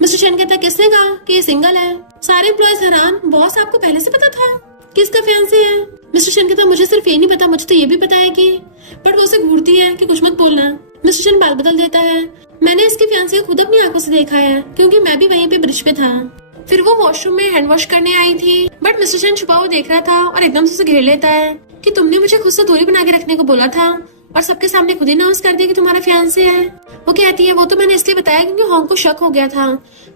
मिस्टर शन कहता है किसने कहा कि ये सिंगल है? सारे एम्प्लॉयज हैरान, बॉस आपको पहले से पता था किसका फैंसी है? मिस्टर शन कहता मुझे सिर्फ ये नहीं पता, मुझे तो ये भी पता है कि, बट वो उसे घूरती है कि कुछ मत बोलना। मिस्टर शन बात बदल देता है, मैंने इसकी फैंसी को खुद अपनी आंखों से देखा है क्योंकि मैं भी वहीं पे ब्रिज पे था। फिर वो वॉशरूम में हैंड वॉश करने आई थी, बट मिस्टर शन छुपा हुआ देख रहा था और एकदम से उसे घेर लेता है कि तुमने मुझे खुद से दूरी बना के रखने को बोला था और सबके सामने खुद ही अनाउंस कर दिया कि तुम्हारा फियांसे है। वो कहती है वो तो मैंने इसलिए बताया क्योंकि होंग को शक हो गया था,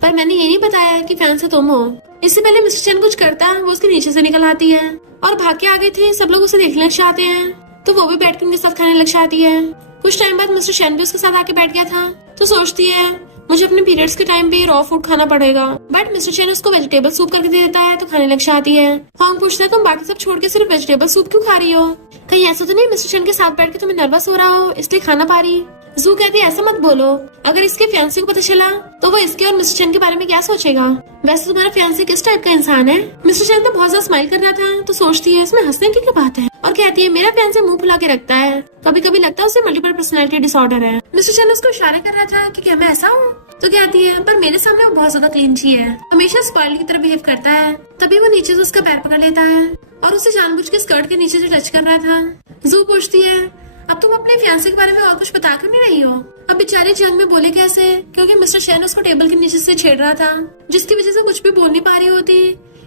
पर मैंने ये नहीं बताया कि फियांसे तुम हो। इससे पहले मिस्टर शन कुछ करता वो उसके नीचे से निकल आती है और भाग के आ गए थे। सब लोग उसे देखने लग जाते हैं तो वो भी बैठ के उनके साथ खाने लग जाती है। कुछ टाइम बाद मिस्टर शन भी उसके साथ आके बैठ गया था तो सोचती है मुझे अपने पीरियड्स के टाइम पे रॉ फूड खाना पड़ेगा, बट मिस्टर शन उसको वेजिटेबल सूप करके दे देता है तो खाने लग जाती है। होंग पूछता है तुम बाकी सब छोड़ के सिर्फ वेजिटेबल सूप क्यों खा रही हो? कहीं ऐसा तो नहीं मिस्टर शन के साथ बैठ के तुम्हें नर्वस हो रहा हो इसलिए खाना पा रही? जू कहती है ऐसा मत बोलो, अगर इसके फियांसे को पता चला तो वो इसके और मिस्टर शन के बारे में क्या सोचेगा? वैसे तुम्हारा फियांसे किस टाइप का इंसान है? मिस्टर शन तो बहुत ज्यादा स्माइल कर रहा था तो सोचती है इसमें हंसने की क्या बात है और कहती है मेरा फियांसे मुंह फुला के रखता है, कभी कभी लगता है उसे मल्टीपल पर्सनालिटी डिसऑर्डर है। मिस्टर शन उसको इशारे कर रहा था कि क्या मैं ऐसा हूँ? तो कहती है पर मेरे सामने वो बहुत ज्यादा क्लीनची है, हमेशा स्पॉइल की तरह बिहेव करता है। तभी वो नीचे से उसका पैर पकड़ लेता है और उसे जानबूझ के स्कर्ट के नीचे से टच कर रहा था। जू पूछती है अब तुम अपने फियांसे के बारे में और कुछ बता कर नहीं रही हो? अब बेचारी जंग में बोले कैसे क्योंकि मिस्टर शन उसको टेबल के नीचे से छेड़ रहा था जिसकी वजह से कुछ भी बोल नहीं पा रही होती,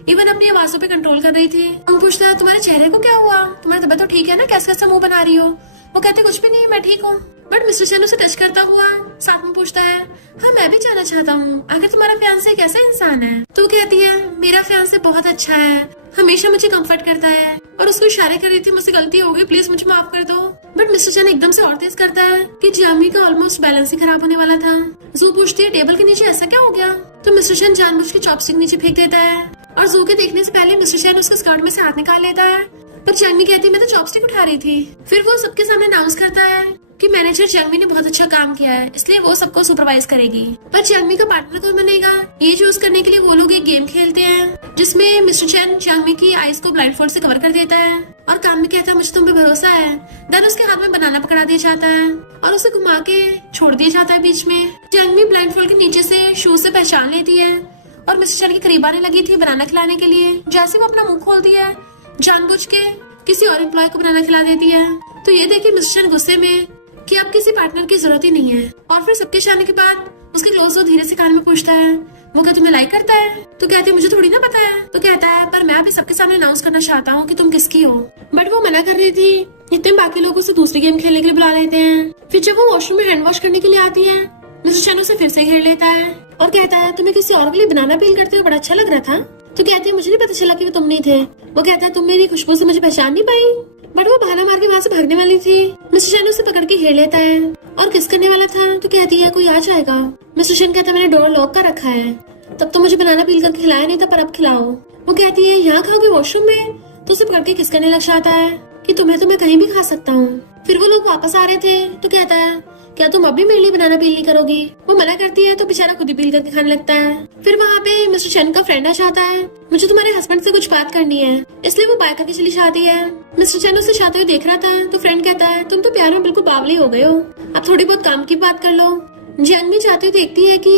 इवन अपनी आवाजों पे कंट्रोल कर रही थी। हम पूछता है तुम्हारे चेहरे को क्या हुआ, तुम्हारी तबीयत तो ठीक है ना, कैसा कैसा मुंह बना रही हो? वो कहते कुछ भी नहीं मैं ठीक हूँ। बट मिस्टर शन उसे टच करता हुआ साथ में पूछता है हाँ मैं भी जानना चाहता हूँ आखिर तुम्हारा फियांसे कैसा इंसान है? तो कहती है मेरा फियांसे बहुत अच्छा है, हमेशा मुझे कंफर्ट करता है, और उसको इशारे कर रही थी मुझसे गलती हो गई प्लीज मुझे माफ कर दो। बट मिस्टर शन एकदम से और तेज करता है कि जामी का ऑलमोस्ट बैलेंस ही खराब होने वाला था। जू पूछती है टेबल के नीचे ऐसा क्या हो गया? तो मिस्टर शन जानबूझ के चॉपस्टिक नीचे फेंक देता है और जू के देखने से पहले मिस्टर शन उसके स्कर्ट में से हाथ निकाल लेता है, पर जामी कहती मैं तो चॉपस्टिक उठा रही थी। फिर वो सबके सामने अनाउंस करता है कि मैनेजर चैंगमी ने बहुत अच्छा काम किया है इसलिए वो सबको सुपरवाइज करेगी। पर चैंगमी का पार्टनर कौन बनेगा ये चूज करने के लिए वो लोग एक गेम खेलते हैं जिसमें मिस्टर चैन चैंगमी की आईज को ब्लाइंडफोल्ड से कवर कर देता है और काम में कहता है मुझे तुम पे भरोसा है। देन उसके हाथ में बनाना पकड़ा दिया जाता है और उसे घुमा के छोड़ दिया जाता है बीच में। चैंगमी ब्लाइंडफोल्ड के नीचे से शूज से पहचान लेती है और मिस्टर चैन के करीब आने लगी थी बनाना खिलाने के लिए। जैसे वो अपना मुंह खोल दिया जानबूझ के किसी और एम्प्लॉय को बनाना खिला देती है। तो ये देखिए मिस्टर चैन गुस्से में कि अब किसी पार्टनर की जरूरत ही नहीं है। और फिर सबके जाने के बाद उसके क्लोज धीरे से कान में पूछता है वो क्या तुम्हें लाइक करता है? तो कहती है मुझे थोड़ी ना पता है। तो कहता है पर मैं अभी सबके सामने अनाउंस करना चाहता हूँ कि तुम किसकी हो। बट वो मना कर रही थी। इतने बाकी लोग उसे दूसरी गेम खेलने के लिए बुला लेते हैं। फिर जब वो वॉशरूम में हैंड वॉश करने के लिए आती है, मिस्टर शन उसे फिर से घेर लेता है और कहता है तुम्हें किसी और के लिए बनाना पील करते हुए बड़ा अच्छा लग रहा था। तो कहती है मुझे नहीं पता चला कि वो तुम नहीं थे। वो कहता है तुम मेरी खुशबू से मुझे पहचान नहीं पाई। बट वो बहाना मार के वहाँ से भागने वाली थी। मिस्टर शन उसे पकड़ के घेर लेता है और किस करने वाला था। तो कहती है कोई आ जाएगा। मिस्टर शन कहता है मैंने डोर लॉक कर रखा है। तब तो मुझे बनाना पील कर खिलाया नहीं था, पर अब खिलाओ। वो कहती है यहाँ खाओगे वॉशरूम में। तो उसे पकड़ के किस करने लग जाता है कि तुम्हें तो मैं कहीं भी खा सकता हूँ। फिर वो लोग वापस आ रहे थे। तो कहता है क्या तुम अभी मेरे लिए बनाना पील नहीं करोगी? वो मना करती है तो बेचारा खुद ही पील करके खाने लगता है। फिर वहाँ पे मिस्टर शन का फ्रेंड आ जाता है। मुझे तुम्हारे हस्बैंड से कुछ बात करनी है, इसलिए वो बाय करके चली जाती है। मिस्टर शन उसे जाते हुए देख रहा था। तो फ्रेंड कहता है तुम तो प्यार में बिल्कुल बावली हो गए हो, अब थोड़ी बहुत काम की बात कर लो। जियांग भी जाते हुए देखती है कि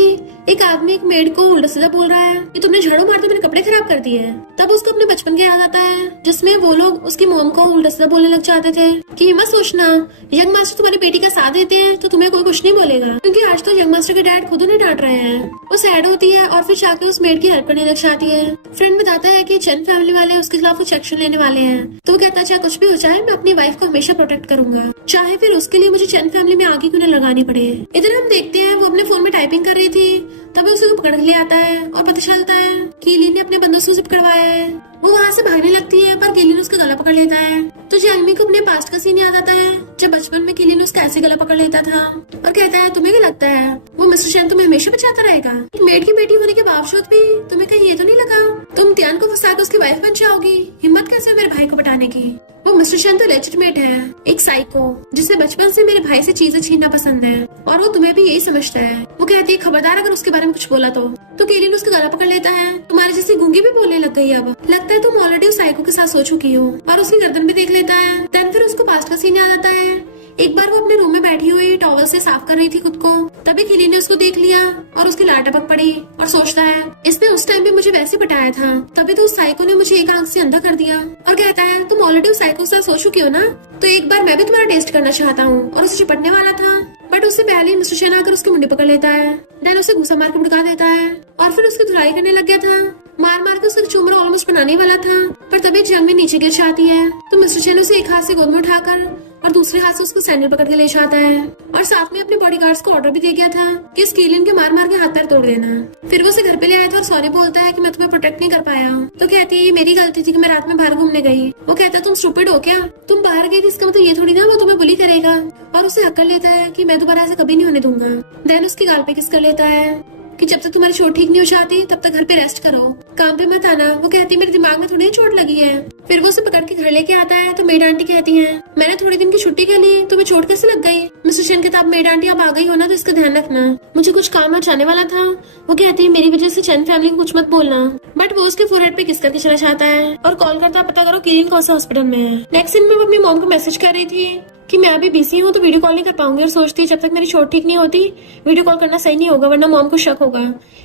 एक आदमी एक मेड को उल्टा सीधा बोल रहा है कि तुमने झाड़ू मारते मेरे कपड़े खराब कर दिए। तब उसको अपने बचपन के याद आता है जिसमें वो लोग उसकी मोम को उल्टा सीधा बोलने लग जाते थे कि मत सोचना यंग मास्टर तुम्हारी बेटी का साथ देते हैं तो तुम्हें कोई कुछ नहीं बोलेगा, क्योंकि आज तो यंग मास्टर के डैड खुद उन्हें डांट रहे हैं। वो सैड होती है और फिर जाके उस मेड की हेल्प करने लग जाती है। फ्रेंड बताता है कि चंद फैमिली वाले उसके खिलाफ कुछ एक्शन लेने वाले हैं। तो वो कहता है चाहे कुछ भी हो जाए मैं अपनी वाइफ को हमेशा प्रोटेक्ट करूंगा, चाहे फिर उसके लिए मुझे चंद फैमिली में आगे क्यों न लगानी पड़े। इधर हम देखते हैं वो अपने फोन में टाइपिंग कर रही थी। तभी उसे पकड़ के ले आता है और पता चलता है कि लीन ने अपने बंदों से उसे पकड़वाया है। वो वहाँ से भागने लगती है पर किलिन उसका गला पकड़ लेता है। तो जियांग को अपने पास्ट का सीन याद आता है जब बचपन में किलिन उसका ऐसे गला पकड़ लेता था और कहता है तुम्हें क्या लगता है वो मिस्टर शन तुम्हें हमेशा बचाता रहेगा? मेड की बेटी होने के बावजूद भी तुम्हें कहीं ये तो नहीं लगा तुम त्यान को फंसा कर उसकी वाइफ बन जाओगी? हिम्मत कैसे मेरे भाई को पटाने की? वो मिस्टर शन तो लेजिटिमेट है, एक साइको जिसे बचपन से मेरे भाई से चीजें छीनना पसंद है और वो तुम्हें भी यही समझता है। वो कहती है खबरदार अगर उसके बारे में कुछ बोला तो केलिन उसका गला पकड़ लेता है। तुम्हारी जैसी गूंगी भी बोलने लग गई, अब लगता है तुम ऑलरेडी उस साइको के साथ सो चुकी हो। और उसकी गर्दन भी देख लेता है। देन फिर उसको पास्ट का सीन याद आता है। एक बार वो अपने रूम में बैठी हुई टॉवल से साफ कर रही थी खुद को, तभी किलिन ने उसको देख लिया और उसकी लार टपक पड़ी और सोचता है इसने उस टाइम भी मुझे वैसे बताया था, तभी तो उस साइको ने मुझे एक आंख से अंधा कर दिया। और कहता है तुम ऑलरेडी उस साइको के साथ सो चुकी हो ना, तो एक बार मैं भी तुम्हारा टेस्ट करना चाहता हूँ। और उसे चिपटने वाला था बट उससे पहले मिस्टर शन आकर उसकी मुंडी पकड़ लेता है। देन उसे घुसा मार के भड़का देता है और फिर उसकी धुलाई करने लग गया था। मार मार के उसका चुमरा ऑलमोस्ट बनाने वाला था, पर तभी जियांग में नीचे गिर जाती है। तो मिस्टर शन उसे एक हाथ से गोद में उठाकर और दूसरे हाथ से उसको सैंडल पकड़ के ले जाता है और साथ में अपने बॉडीगार्ड्स को ऑर्डर भी दे गया था कि इस किलिन के मार मार के हाथ पैर तोड़ देना। फिर वो उसे घर पे ले आया था और सॉरी बोलता है कि मैं तुम्हें प्रोटेक्ट नहीं कर पाया। तो कहती है मेरी गलती थी कि मैं रात में बाहर घूमने गई। वो कहता है तुम स्टूपिड हो क्या, तुम बाहर गई थी इसका मतलब ये थोड़ी ना वो तुम्हें बुली करेगा। और उसे हक कर लेता है कि मैं दोबारा ऐसा कभी नहीं होने दूंगा। देन उसके गाल पे किस कर लेता है कि जब तक तुम्हारी चोट ठीक नहीं हो जाती तब तक घर पे रेस्ट करो, काम पे मत आना। वो कहती है मेरे दिमाग में थोड़ी चोट लगी है। फिर वो उसे पकड़ के घर लेके आता है। तो मेड आंटी कहती है मैंने थोड़े दिन की छुट्टी के लिए, तुम्हें चोट कैसे लग गई? मिस्टर शन कहता है मेड आंटी आप आ गई हो ना तो इसका ध्यान रखना, मुझे कुछ काम आ जाने वाला था। वो कहती है मेरी वजह से चंद फैमिली को कुछ मत बोलना। बट वो उसके फोरहेड पे किस करके चला जाता है और कॉल करता पता करो किलिन कौन सा हॉस्पिटल में है। नेक्स्ट सीन में वो अपनी मॉम को मैसेज कर रही थी कि मैं अभी बिजी हूँ तो वीडियो कॉल नहीं कर पाऊंगी और सोचती है जब तक मेरी चोट ठीक नहीं होती वीडियो कॉल करना सही नहीं होगा वरना मॉम को शक होगा।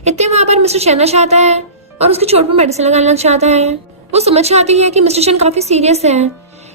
इतने वहाँ पर मिस्टर शन चाहता है और उसकी चोट पर मेडिसिन लगाने लग जाता है। वो समझ जाती है कि मिस्टर शन काफी सीरियस है,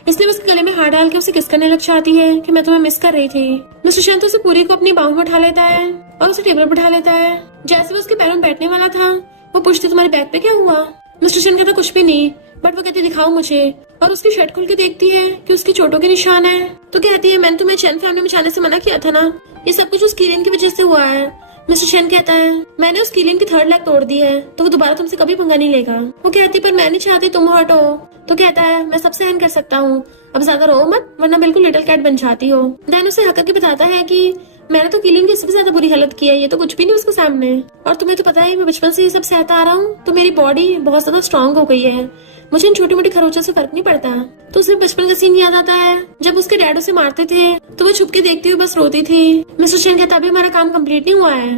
इसलिए उसके गले में हाथ डाल के उसे किस करने लग जाती है कि मैं तुम्हें मिस कर रही थी। मिस्टर शन तो उसे पूरी को अपनी बाहों में उठा लेता है और उसे टेबल पर उठा लेता है। जैसे वो उसके पैरों में बैठने वाला था वो पूछती तुम्हारे बैग पे क्या हुआ? मिस्टर शन कहता कुछ भी नहीं, बट वो कहती दिखाओ मुझे। और उसकी शर्ट खुल के देखती है कि उसकी चोटों के निशान है। तो कहती है मैंने तुम्हें चैन फैमिली में जाने से मना किया था ना, ये सब कुछ उस किलिन की वजह से हुआ है। मिस्टर शन कहता है मैंने उस किलिन की थर्ड लेग तोड़ दी है तो वो दोबारा तुमसे कभी पंगा नहीं लेगा। वो कहती पर मैं नहीं चाहती तुम हटो। तो कहता है मैं सब सहन कर सकता हूँ, अब ज्यादा रो मत वरना बिल्कुल लिटिल कैट बन जाती हो। देन उसे हक के बताता है कि मैंने तो किलिन की सबसे ज्यादा बुरी हालत की है, ये तो कुछ भी नहीं उसके सामने। और तुम्हें तो पता है मैं बचपन से ये सब सहता आ रहा हूँ, तो मेरी बॉडी बहुत ज्यादा स्ट्रांग हो गई है, मुझे इन छोटी मोटी खरोचों से फर्क नहीं पड़ता। तो उसे बचपन का सीन याद आता है जब उसके डैड उसे मारते थे तो वो छुप के देखती हुई बस रोती थी। मिस्टर शन कहता अभी हमारा काम कंप्लीट नहीं हुआ है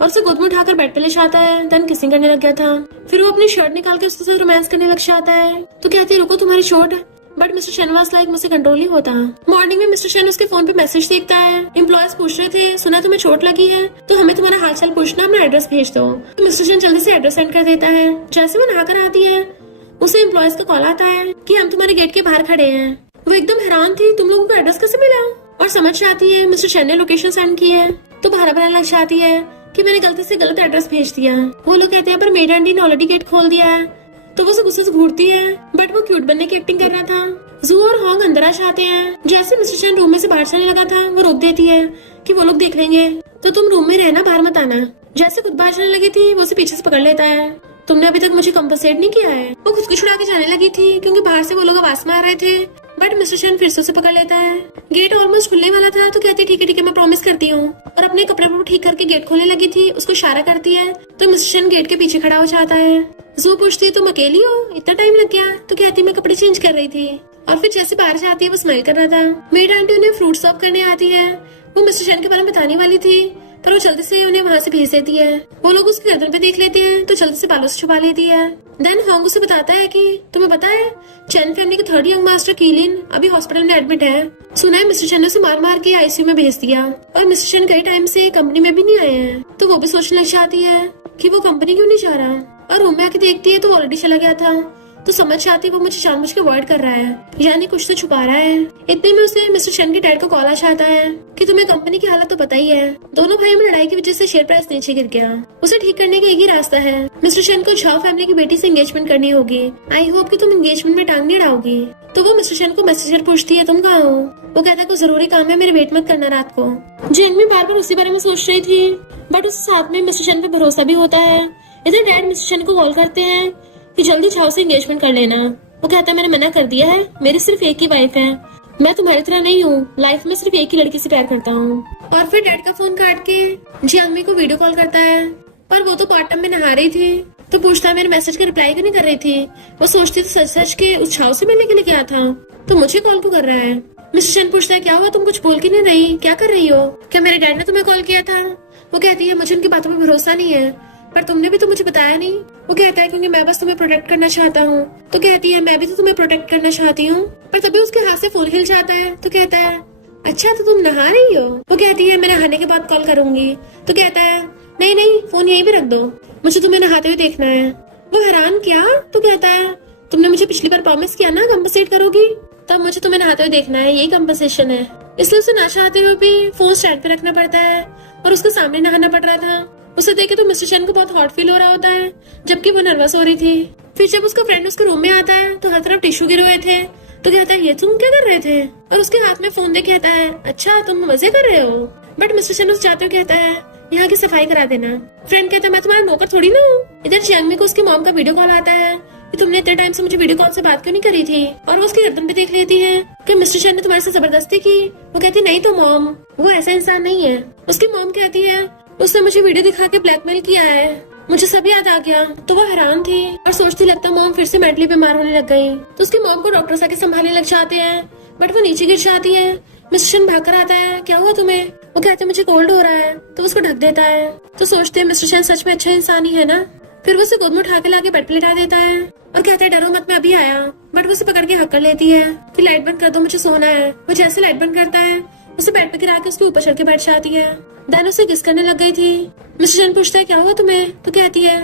और उसे गोद में उठाकर बेड पे ले जाता है। देन किसिंग करने लग गया था। फिर वो अपनी शर्ट निकाल के उसके साथ रोमांस करने लग जाता है। तो कहती है रुको तुम्हारी चोट, बट मिस्टर शन वाज लाइक मुझसे कंट्रोल नहीं होता। मॉर्निंग में मिस्टर शन उसके फोन पे मैसेज देखता है। एम्प्लॉयज पूछ रहे थे सुना तुम्हें चोट लगी है तो हमें तुम्हारा हालचाल पूछना, अपना एड्रेस भेज दो। तो मिस्टर शन जल्दी से एड्रेस सेंड कर देता है। जैसे वो नहाकर आती है उसे एम्प्लॉयज का कॉल आता है कि हम तुम्हारे गेट के बाहर खड़े हैं। वो एकदम हैरान थी तुम लोगों को एड्रेस कैसे मिला, और समझ जाती है मिस्टर शन ने लोकेशन सेंड की है। तो बाहर बनाने लग जाती है। कि मैंने गलती से गलत एड्रेस भेज दिया। वो लोग कहते हैं पर मेड आंटी ने ऑलरेडी गेट खोल दिया है, तो वो उसे गुस्से से घूरती है, बट वो क्यूट बनने की एक्टिंग कर रहा था। जू और हॉन्ग अंदर आ जाते हैं। जैसे मिस्टर शन रूम में से बाहर चलने लगा था, वो रोक देती है कि वो लोग देख लेंगे, तो तुम रूम में रहना, बाहर मत आना। जैसे खुद बाहर चलने लगी थी, वो उसे पीछे से पकड़ लेता है। तुमने अभी तक मुझे कंपनसेट नहीं किया है। वो खुद को छुड़ा के जाने लगी थी क्योंकि बाहर से वो लोग आवाज मार रहे थे, बट मिस्टर शन फिर से उसे पकड़ लेता है। गेट ऑलमोस्ट खुलने वाला था, तो कहती है ठीक है मैं प्रॉमिस करती हूँ, और अपने कपड़े को ठीक करके गेट खोलने लगी थी। उसको इशारा करती है तो मिस्टर शन गेट के पीछे खड़ा हो जाता है। जू पूछती है तुम अकेली हो, इतना टाइम लग गया? तो कहती मैं कपड़े चेंज कर रही थी, और फिर जैसे बाहर जाती है वो स्माइल कर रहा था। मेड आंटी उन्हें फ्रूट सर्व करने आती है। वो मिस्टर शन के बारे में बताने वाली थी, पर वो जल्दी से उन्हें वहाँ से भेज देती है। वो लोग उसकी गर्दन पे देख लेते हैं, तो जल्दी से बालों से छुपा लेती है। देन हॉन्ग उसे बताता है कि तुम्हें पता है चैन फैमिली के थर्ड यंग मास्टर कीलिन अभी हॉस्पिटल में एडमिट है। सुना है मिस्टर शन ने उसे मार मार के आईसीयू में भेज दिया, और मिस्टर शन कई टाइम से कंपनी में भी नहीं आए हैं। तो वो भी सोचने लग जाती है कि वो कंपनी क्यों नहीं जा रहा, और रूम में आके देखती है तो ऑलरेडी चला गया था। तो समझ जाती है वो मुझे जानबूझ के अवॉइड कर रहा है, यानी कुछ तो छुपा रहा है। इतने में उसे मिस्टर शन के डैड को कॉल आ जाता है कि तुम्हें कंपनी की हालत तो पता ही है, दोनों भाइयों में लड़ाई की वजह से शेयर प्राइस नीचे गिर गया। उसे ठीक करने का एक ही रास्ता है, मिस्टर शन को झाओ फैमिली की बेटी से एंगेजमेंट करनी होगी। आई होप कि तुम एंगेजमेंट में टांग नहीं अड़ाओगी। तो वो मिस्टर शन को मैसेजर पूछती है तुम कहाँ हो। वो कहता है कोई जरूरी काम है, मेरी वेट मत करना रात को। जिंग बार बार उसी बारे में सोच रही थी, बट उस साथ में मिस्टर शन पे भरोसा भी होता है। इधर डैड मिस्टर शन को कॉल करते हैं कि जल्दी झाओ से एंगेजमेंट कर लेना। वो कहता है मैंने मना कर दिया है, मेरी सिर्फ एक ही वाइफ है, मैं तुम्हारी तरह नहीं हूँ, लाइफ में सिर्फ एक ही लड़की से प्यार करता हूँ। और फिर डैड का फोन काट के जियांगमी को वीडियो कॉल करता है, पर वो तो पार्ट टाइम में नहा रही थी। तो पूछता है मेरे मैसेज का रिप्लाई क्यों नहीं कर रही थी। वो सोचती थी सच सच के उस झाओ से मिलने के लिए क्या था, तो मुझे कॉल क्यों कर रहा है। मिस्टर शन पूछता है क्या हुआ, तुम कुछ बोल क्यों नहीं रही, क्या कर रही हो, क्या मेरे डैड ने तुम्हें कॉल किया था। वो कहती है मुझे उनकी बातों पर भरोसा नहीं है, पर तुमने भी तो मुझे बताया नहीं। वो कहता है क्योंकि मैं बस तुम्हें प्रोटेक्ट करना चाहता हूँ। तो कहती है मैं भी तो तुम्हें प्रोटेक्ट करना चाहती हूँ, पर तभी उसके हाथ से फोन हिल जाता है। तो कहता है अच्छा तो तुम नहा रही हो। वो कहती है मैं नहाने के बाद कॉल करूंगी। तो कहता है नहीं नहीं फोन यहीं पे रख दो, मुझे तुम्हें नहाते हुए देखना है। वो हैरान क्या। तो कहता है तुमने मुझे पिछली बार प्रॉमिस किया ना कंपनसेट करोगी, तब मुझे तुम्हें नहाते हुए देखना है, यही कंपनसेशन है। इसलिए उसे ना चाहते हुए भी फोन स्टैंड पे रखना पड़ता है, और उसके सामने नहाना पड़ रहा था। उसे देखे तो मिस्टर शन को बहुत हॉट फील हो रहा होता है, जबकि वो नर्वस हो रही थी। फिर जब उसका फ्रेंड उसके रूम में आता है तो हर तरफ टिश्यू गिरे हुए थे। तो कहता है ये तुम क्या कर रहे थे, और उसके हाथ में फोन दे कहता है अच्छा तुम मजे कर रहे हो। बट मिस्टर शन उसे जाते हुए कहता है यहाँ की सफाई करा देना। फ्रेंड कहता है मैं तुम्हारा नौकर थोड़ी ना हूँ। इधर जियांगमी को उसकी मॉम का वीडियो कॉल आता है कि तुमने इतने टाइम से मुझे वीडियो कॉल से बात क्यों नहीं करी थी, और वो उसकी गर्दन पे देख लेती है कि मिस्टर शन ने तुम्हारे से जबरदस्ती की। वो कहती नहीं तो मॉम, वो ऐसा इंसान नहीं है। उसकी मॉम कहती है उसने मुझे वीडियो दिखा के ब्लैकमेल किया है, मुझे सब याद आ गया। तो वो हैरान थी और सोचती लगता मॉम फिर से मेंटली बीमार होने लग गई। तो उसकी मॉम को डॉक्टर आके संभालने लग जाते हैं, बट वो नीचे गिर जाती है। मिस्टर शन भाग कर आता है क्या हुआ तुम्हें। वो कहते मुझे कोल्ड हो रहा है, तो उसको ढक देता है। तो सोचते हैं मिस्टर शन सच में अच्छा इंसान ही है ना। फिर वो उसे गोद में उठा के लाके बेड पे लिटा देता है और कहता है डरो मत मैं अभी आया। बट वो उसे पकड़ के हक कर लेती है कि लाइट बंद कर दो मुझे सोना है। वो जैसे लाइट बंद करता है उसे बेड पे गिरा के उसके ऊपर चढ़ के बैठ जाती है। देन उसे किस करने लग गई थी। मिस्टर शन पूछता है क्या हुआ तुम्हें। तो कहती है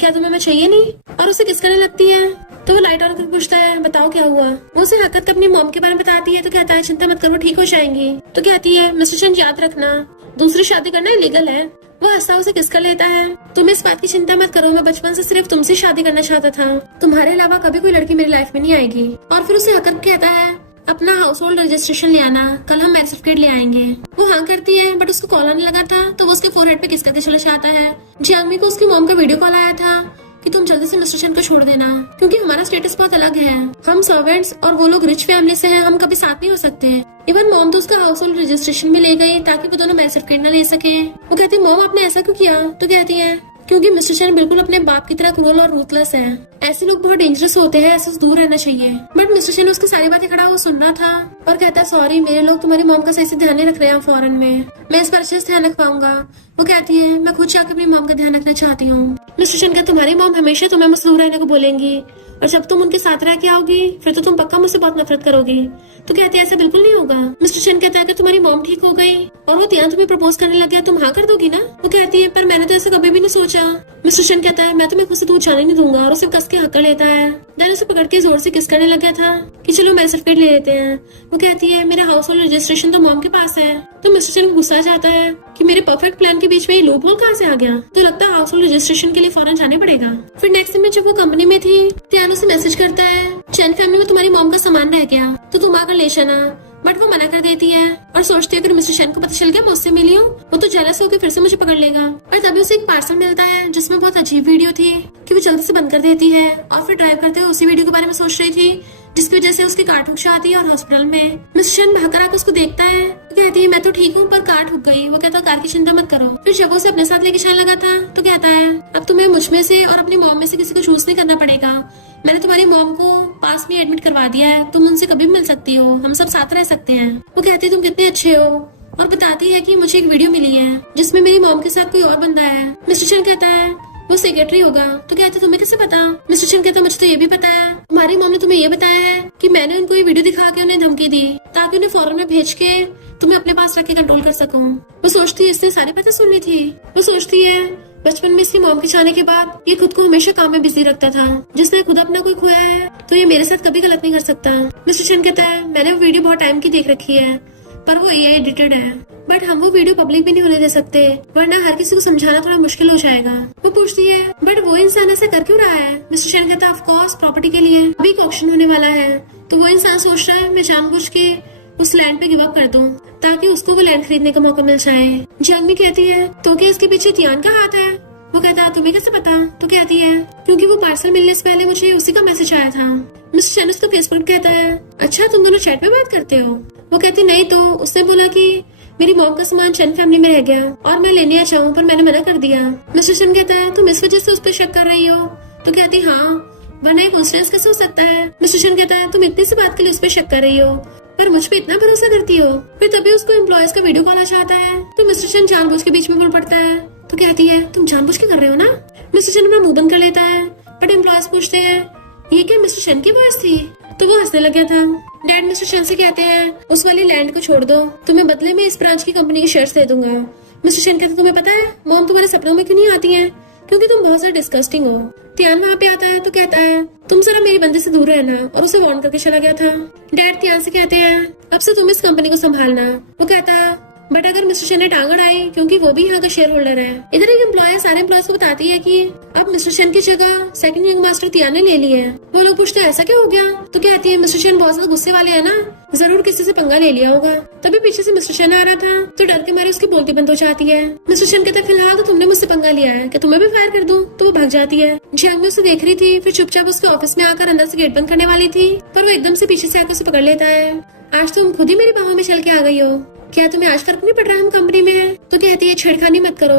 क्या तुम्हें मैं चाहिए नहीं, और उसे किस करने लगती है। तो वो लाइट ऑन करके पूछता है बताओ क्या हुआ। वो उसे हरकत अपनी मॉम के बारे में बताती है। तो कहता है चिंता मत करो ठीक हो जाएंगी। तो कहती है मिस्टर शन याद रखना दूसरी शादी करना इलीगल है। वो हंसता उसे किस कर लेता है। तुम इस बात की चिंता मत करो, मैं बचपन से सिर्फ तुमसे शादी करना चाहता था, तुम्हारे अलावा कभी कोई लड़की मेरी लाइफ में नहीं आएगी। और फिर उसे हकत कहता है अपना हाउस होल्ड रजिस्ट्रेशन ले आना, कल हम मैरिज सर्टिफिकेट ले आएंगे। वो हाँ करती है, बट उसको कॉल आने लगा था तो वो उसके फोरहेड पे किस करके चला जाता है। जियांगमी को उसकी मॉम का वीडियो कॉल आया था कि तुम जल्दी से मिस्टर शन को छोड़ देना, क्योंकि हमारा स्टेटस बहुत अलग है, हम सर्वेंट्स और वो लोग रिच फैमिली से हैं, हम कभी साथ नहीं हो सकते। इवन मॉम तो उसका हाउस होल्ड रजिस्ट्रेशन में ले गई ताकि वो दोनों मैरिज सर्टिफिकेट न ले सके। वो कहती है मॉम आपने ऐसा क्यों किया। तो कहती है क्योंकि मिस्टर शन बिल्कुल अपने बाप की तरह क्रूर और रूथलेस है, ऐसे लोग बहुत डेंजरस होते हैं, ऐसे से दूर रहना चाहिए। बट मिस्टर शन उसकी सारी बातें खड़ा वो सुन रहा था और कहता है सॉरी मेरे लोग तुम्हारी मॉम का सही से ध्यान नहीं रख रहे हैं फॉरेन में, मैं इस पर अच्छे से ध्यान रख पाऊंगा। वो कहती है मैं खुद जाकर अपनी मॉम का ध्यान रखना चाहती हूँ। मिस्टर शन का तुम्हारी मॉम हमेशा तुम्हें मुझसे दूर रहने को बोलेंगी, और जब तुम उनके साथ रह के आओगी फिर तो तुम पक्का मुझसे बहुत नफरत करोगी। तो कहती है ऐसा बिल्कुल नहीं होगा। मिस्टर शन कहता है कि तुम्हारी मॉम ठीक हो गई और वो तियान तुम्हें प्रपोज करने लग गया, तुम हाँ कर दोगी ना? वो कहती है पर मैंने तो ऐसा कभी भी नहीं सोचा। मिस्टर शन कहता है मैं तुम्हें खुद से दूर जाने नहीं दूंगा और उसे कस के हक कर लेता है। देन उसे पकड़ के जोर से किस करने लग गया था कि चलो मैरिज सर्टिफिकेट ले लेते हैं। वो कहती है मेरा हाउस होल्ड रजिस्ट्रेशन तो मॉम के पास है। तो मिस्टर शन को गुस्सा आ जाता है कि मेरे परफेक्ट प्लान के बीच में ये लूप होल कहाँ से आ गया। तो लगता है हाउस होल्ड रजिस्ट्रेशन के लिए फौरन जाने पड़ेगा। फिर नेक्स्ट दिन में जब वो कंपनी में थी, तियान उसे मैसेज करता है चैन फैमिली में तुम्हारी मॉम का सामान रह गया तो तुम आकर ले जाना। बट वो मना कर देती है और सोचती है अगर मिस्टर शन को पता चल गया मुझसे मिली हूँ वो तो जेलस होकर फिर से मुझे पकड़ लेगा। और तभी उसे एक पार्सल मिलता है जिसमें बहुत अजीब वीडियो थी कि वो जल्दी से बंद कर देती है और फिर ड्राइव करते हुए उसी वीडियो के बारे में सोच रही थी जिसकी वजह से उसकी कार ठुक जाती है और हॉस्पिटल में मिस्टर शन भागकर आकर उसको देखता है। वो कहती है मैं तो ठीक हूँ पर कार ठुक गई। वो कहता है कार की चिंता मत करो। फिर जब उसे अपने साथ लेके जाने लगा था तो कहता है अब तुम्हें मुझ में से और अपनी मॉम में से किसी को चूज नहीं करना पड़ेगा। मैंने तुम्हारी मॉम को पास में एडमिट करवा दिया है, तुम उनसे कभी भी मिल सकती हो, हम सब साथ रह सकते हैं। वो कहती है तुम कितने अच्छे हो और बताती है कि मुझे एक वीडियो मिली है जिसमें मेरी मॉम के साथ कोई और बंदा है। मिस्टर शन कहता है वो सेक्रेटरी होगा। तो कहते तुम्हें कैसे पता? मिस्टर शन कहता मुझे तो ये भी पता है, तुम्हारी मॉम ने तुम्हें ये बताया है कि मैंने उनको ये वीडियो दिखा के उन्हें धमकी दी ताकि उन्हें फॉरन में भेज के तुम्हें अपने पास रख के कंट्रोल कर सकूं। वो सोचती है इसने सारी बातें सुन ली थी। वो सोचती है बचपन में इसकी मॉम के जाने के बाद ये खुद को हमेशा काम में बिजी रखता था। जिसने खुद अपना कोई खोया है तो ये मेरे साथ कभी गलत नहीं कर सकता। मिस्टर शन कहता है मैंने वो वीडियो बहुत टाइम की देख रखी है पर वो AI एडिटेड है, बट हम वो वीडियो पब्लिक भी नहीं होने दे सकते वरना हर किसी को समझाना थोड़ा मुश्किल हो जाएगा। वो पूछती है बट वो इंसान ऐसा कर क्यों रहा है? मिस्टर शन कहता है ऑफ कोर्स प्रॉपर्टी के लिए। अभी एक ऑक्शन होने वाला है तो वो इंसान सोच रहा है मैं जानबूझ के उस लैंड पे गिव अप कर दूं ताकि उसको वो लैंड खरीदने का मौका मिल जाए। जंगमी कहती है तो क्या इसके पीछे तियान का हाथ है? वो कहता है तुम्हें कैसे पता? तो कहती है क्योंकि वो पार्सल मिलने से पहले मुझे उसी का मैसेज आया था। मिस्टर शन उसको फेसबुक कहता है अच्छा तुम दोनों चैट में बात करते हो? वो कहती नहीं तो उसने बोला कि मेरी मॉम का सामान चैन फैमिली में रह गया और मैं लेने आ जाऊं पर मैंने मना कर दिया। मिस्टर शन कहता है तुम इस वजह से उस पर शक कर रही हो? तो कहती हाँ वरना एक कोइंसिडेंस कैसे हो सकता है? मिस्टर शन कहता है तुम इतनी सी बात के लिए उस पर शक कर रही हो पर मुझ पे इतना भरोसा करती हो? फिर तभी उसको एम्प्लॉयज का वीडियो कॉल आ जाता है तो मिस्टर शन जानबूझ के बीच में बोल पड़ता है। तो कहती है तुम जानबूझ के कर रहे हो ना? मिस्टर शन अपना मुंह बंद कर लेता है बट एम्प्लॉयज पूछते हैं ये क्या मिस्टर शन की वॉइस थी? तो वो हंसने लग गया था। डैड मिस्टर शन से कहते हैं उस वाली लैंड को छोड़ दो, तुम्हें बदले में इस ब्रांच की कंपनी के शेयर्स दे दूंगा। मिस्टर शन कहते तुम्हें पता है मॉम तुम्हारे सपनों में क्यों नहीं आती है? क्योंकि तुम बहुत ज्यादा डिस्गस्टिंग हो। तियान वहाँ पे आता है तो कहता है तुम जरा मेरी बंदे से दूर रहना और उसे वार्न करके चला गया था। डैड तियान से कहते हैं अब से तुम इस कंपनी को संभालना। वो कहता है बट अगर मिस्टर शन ने टांग अड़ाई क्योंकि वो भी यहाँ का शेयर होल्डर है। इधर एक एम्प्लॉय सारे एम्प्लॉयज को बताती है कि अब मिस्टर शन की जगह सेकंड यंग मास्टर तियान ने ले ली है। वो लोग पूछते हैं ऐसा क्या हो गया? तो कहती है मिस्टर शन बहुत ज्यादा गुस्से वाले है ना, जरूर किसी से पंगा ले लिया होगा। तभी पीछे से मिस्टर शन आ रहा था तो डर के मारे उसकी बोलती बंद हो जाती है। मिस्टर शन कहता है फिलहाल तो तुमने मुझसे पंगा लिया है, क्या तुम्हें भी फायर कर दूं? तो वो भाग जाती है। जियांग उसे देख रही थी फिर चुपचाप उसके ऑफिस में आकर अंदर से गेट बंद करने वाली थी पर वो एकदम से पीछे से आकर उसे पकड़ लेता है। आज तुम खुद ही मेरी बाहों में चल के आ गई हो, क्या तुम्हें आज फर्क नहीं पड़ रहा हम कंपनी में हैं? तो कहती है छेड़खानी मत करो,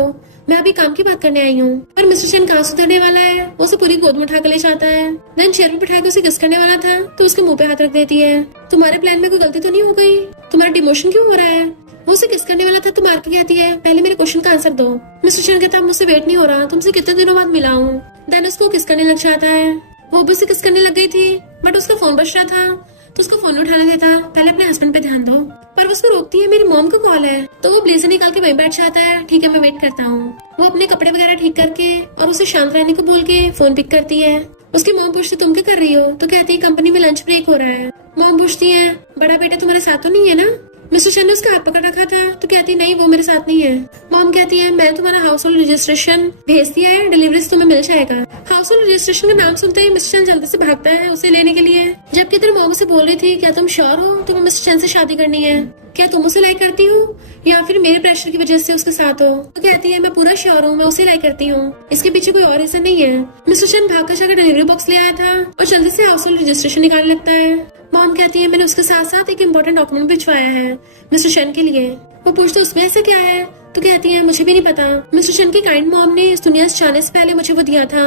मैं अभी काम की बात करने आई हूँ। पर मिस्टर शन कहाँ सुधरने वाला है, वो उसे पूरी गोद में उठा कर ले जाता है। देन चेयर पर बिठा के उसे किस करने वाला था तो उसके मुंह पे हाथ रख देती है। तुम्हारे प्लान में कोई गलती तो नहीं हो गई? तुम्हारा डिमोशन क्यों हो रहा है? वो उसे किस करने वाला था तो मार के कहती है पहले मेरे क्वेश्चन का आंसर दो। मिस्टर शन कहता है मुझसे वेट नहीं हो रहा, तुमसे कितने दिनों बाद मिला हूँ। देन उसको किस करने लग जाता है। वो भी उसे किस करने लग गई थी बट उसका फोन बज रहा था तो उसको फोन उठाना देता, पहले अपने हस्बैंड पे ध्यान दो। पर वो उसको रोकती है मेरी मॉम का कॉल है। तो वो ब्लेजर निकाल के वहीं बैठ जाता है। ठीक है मैं वेट करता हूँ। वो अपने कपड़े वगैरह ठीक करके और उसे शांत रहने को बोल के फोन पिक करती है। उसकी मॉम पूछती तुम क्या कर रही हो? तो कहती है कंपनी में लंच ब्रेक हो रहा है। मॉम पूछती है बड़ा बेटा तुम्हारे साथ तो नहीं है ना? मिस्टर शन ने उसका हाथ पकड़ रखा था तो कहती नहीं वो मेरे साथ नहीं है। मॉम कहती है मैंने तुम्हारा हाउस होल्ड रजिस्ट्रेशन भेज दिया है, डिलीवरी से तुम्हें मिल जाएगा। हाउस होल्ड रजिस्ट्रेशन का नाम सुनते ही मिस्टर शन जल्दी से भागता है उसे लेने के लिए। जबकि तेरी मॉम से बोल रही थी क्या तुम श्योर हो तुम्हें मिस्टर शन से शादी करनी है? क्या तुम उसे लाइक करती हो या फिर मेरे प्रेशर की वजह से उसके साथ हो? तो कहती है मैं पूरा श्योर हूँ, मैं उसे लाइक करती हूँ, इसके पीछे कोई और रीजन नहीं है। मिस्टर शन भागकर जाकर डिलीवरी बॉक्स ले आया था और जल्दी से हाउस होल्ड रजिस्ट्रेशन निकालने लगता है। मॉम कहती है मैंने उसके साथ साथ एक इम्पोर्टेंट डॉक्यूमेंट भिजवाया है मिस्टर शन के लिए। वो पूछते उसमें ऐसा क्या है? तो कहती है मुझे भी नहीं पता, मिस्टर शन की काइंड मॉम ने इस दुनिया से जाने से पहले मुझे वो दिया था,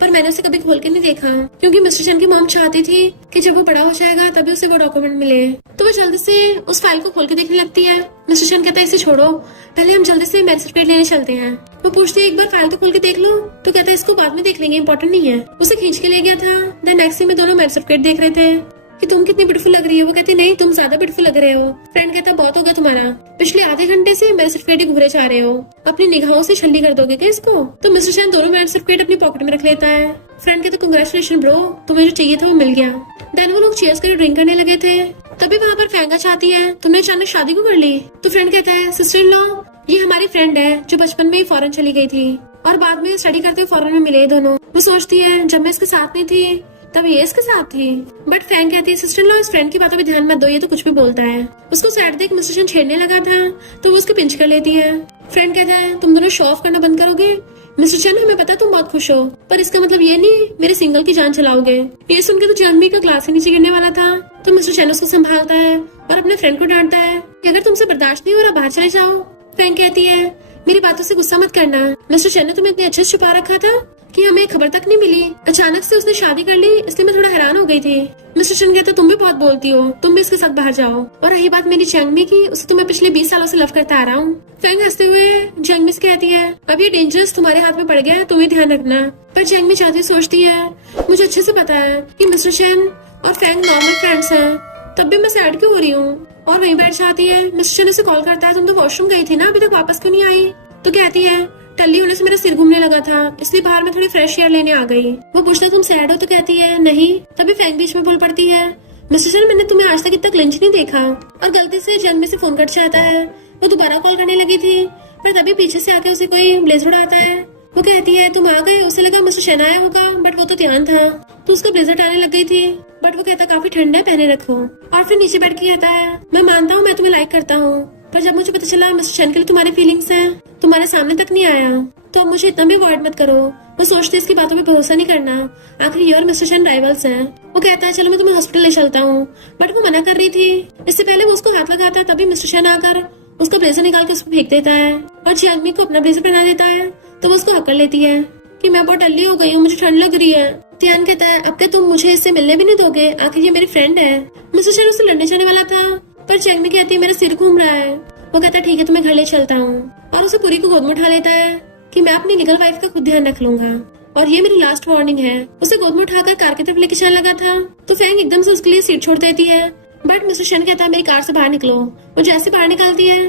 पर मैंने उसे कभी खोल के नहीं देखा, क्योंकि मिस्टर शन की मॉम चाहती थी कि जब वो बड़ा हो जाएगा तभी उसे वो डॉक्यूमेंट मिले। तो वो जल्दी से उस फाइल को खोल के देखने लगती है। मिस्टर शन कहता है इसे छोड़ो, पहले हम जल्दी से मैरिज सर्टिफिकेट लेने चलते हैं। वो पूछती है एक बार फाइल तो खोल के देख लो, तो कहता है इसको बाद में देख लेंगे, इंपॉर्टेंट नहीं है। उसे खींच के ले गया था। देन नेक्स्ट डे में दोनों मैरिज सर्टिफिकेट देख रहे थे कि तुम कितनी ब्यूटीफुल लग रही हो। वो कहती नहीं तुम ज्यादा ब्यूटीफुल लग रहे हो। फ्रेंड कहता बहुत हो गया तुम्हारा, पिछले आधे घंटे से मैरिज सर्टिफिकेट ही घूरे जा रहे हो, अपनी निगाहों से छल्ली कर दोगे क्या इसको। तो मिस्टर शन दोनों मैरिज सर्टिफिकेट अपनी पॉकेट में रख लेता है। फ्रेंड कहते कंग्रेचुलेशन ब्रो, तुम्हें जो चाहिए था वो मिल गया। देन वो लोग चीयर्स करके ड्रिंक करने लगे थे। तभी वहाँ पर फैंगा चाहती है तुमने अचानक शादी को कर ली। तो फ्रेंड कहता है सिस्टर इन लॉ, ये हमारी फ्रेंड है जो बचपन में ही फॉरेन चली गई थी और बाद में स्टडी करते हुए फॉरेन में मिले दोनों। वो सोचती है जब मैं इसके साथ नहीं थी तब ये इसके साथ थी। बट फैंग कहती है सिस्टर इन लॉ इस फ्रेंड की बातों पे ध्यान मत दो, ये तो कुछ भी बोलता है। उसको सैड देख मिस्टर शन छेड़ने लगा था तो वो उसको पिंच कर लेती है। फ्रेंड कहता है तुम दोनों शो ऑफ करना बंद करोगे। मिस्टर शन हमें पता तुम बहुत खुश हो, पर इसका मतलब ये नहीं मेरे सिंगल की जान चलाओगे। ये सुन के तो जंगमी का ग्लास ही नीचे गिरने वाला था। तो मिस्टर शन उसको संभालता है और अपने फ्रेंड को डांटता है कि अगर तुमसे बर्दाश्त नहीं हो रहा बाहर चले जाओ। फैंग कहती है मेरी बातों से गुस्सा मत करना, मिस्टर शन ने तुम्हें इतने अच्छे से छुपा रखा था कि हमें खबर तक नहीं मिली। अचानक से उसने शादी कर ली इसलिए मैं थोड़ा हैरान हो गई थी। मिस्टर शन कहता तुम भी बहुत बोलती हो, तुम भी इसके साथ बाहर जाओ। और रही बात मेरी जंगमी की, उसे तो मैं पिछले 20 सालों से लव करता आ रहा हूँ। फैंग हंसते हुए जंगमी से कहती है अब ये डेंजरस तुम्हारे हाथ में पड़ गया है, तुम्हें ध्यान रखना। पर जंगमी चाहती सोचती है मुझे अच्छे से पता है कि मिस्टर शन और फैंग नॉर्मल फ्रेंड्स हैं, तब भी मैं सैड क्यों हो रही हूँ। और वहीं बैठ जाती है। मिस्टर शन उसे कॉल करता है तुम तो वॉशरूम गई थी ना, अभी तक वापस क्यों नहीं आई। तो कहती है टल्ली होने से मेरा सिर घूमने लगा था, इसलिए बाहर में थोड़ी फ्रेश एयर लेने आ गई। वो पूछता तुम सैड हो, तो कहती है नहीं। तभी फैंग बीच में बोल पड़ती है मिस्टर शन मैंने तुम्हें आज तक इतना क्लिंच नहीं देखा। और गलती से जंगमी से फोन कट जाता है। वो दोबारा कॉल करने लगी थी पर तभी पीछे से आके उसे कोई ब्लेजर उड़ाता है। वो कहती है तुम आ गए, उसे लगा मिस्टर शन आया होगा बट वो तो ध्यान था, तो उसको ब्लेजर आने लग गई थी। बट वो कहता काफी ठंडा है पहने रखो। और फिर नीचे बैठ के कहता है मैं मानता हूँ मैं तुम्हें लाइक करता हूँ, पर जब मुझे पता चला मिस्टर शन के लिए तुम्हारी फीलिंग्स है, तुम्हारे सामने तक नहीं आया, तो अब मुझे इतना भी अवॉइड मत करो। वो सोचते इसकी बातों पे भरोसा नहीं करना, आखिर ये और मिस्टर शन राइवल्स हैं। वो कहता है चलो मैं तुम्हें हॉस्पिटल ले चलता हूँ, बट वो मना कर रही थी। इससे पहले वो उसको हाथ लगाता है तभी मिस्टर शन आकर उसका ब्लेजर निकाल के उसको फेंक देता है और जंगमी को अपना ब्लेजर पहना देता है। तो वो उसको हक कर लेती है कि मैं बहुत टल्ली हो गई हूँ, मुझे ठंड लग रही है। ध्यान कहता है अब क्या तुम मुझे इससे मिलने भी नहीं दोगे, आखिर ये मेरी फ्रेंड है। मिस्टर शन उससे लड़ने जाने वाला था पर जंगमी कहती है मेरा सिर घूम रहा है। वो कहता है ठीक है तुम्हें घर ले चलता हूँ और उसे पूरी को गोद में उठा लेता है कि मैं अपनी लीगल वाइफ का खुद ध्यान रख लूंगा और ये मेरी लास्ट वार्निंग है। उसे गोद में उठाकर कार की तरफ लेके जाने लगा था तो फैंग एकदम से उसके लिए सीट छोड़ देती है। बट मिस्टर शन कहता है मेरी कार से बाहर निकलो। वो जैसे बाहर निकालती है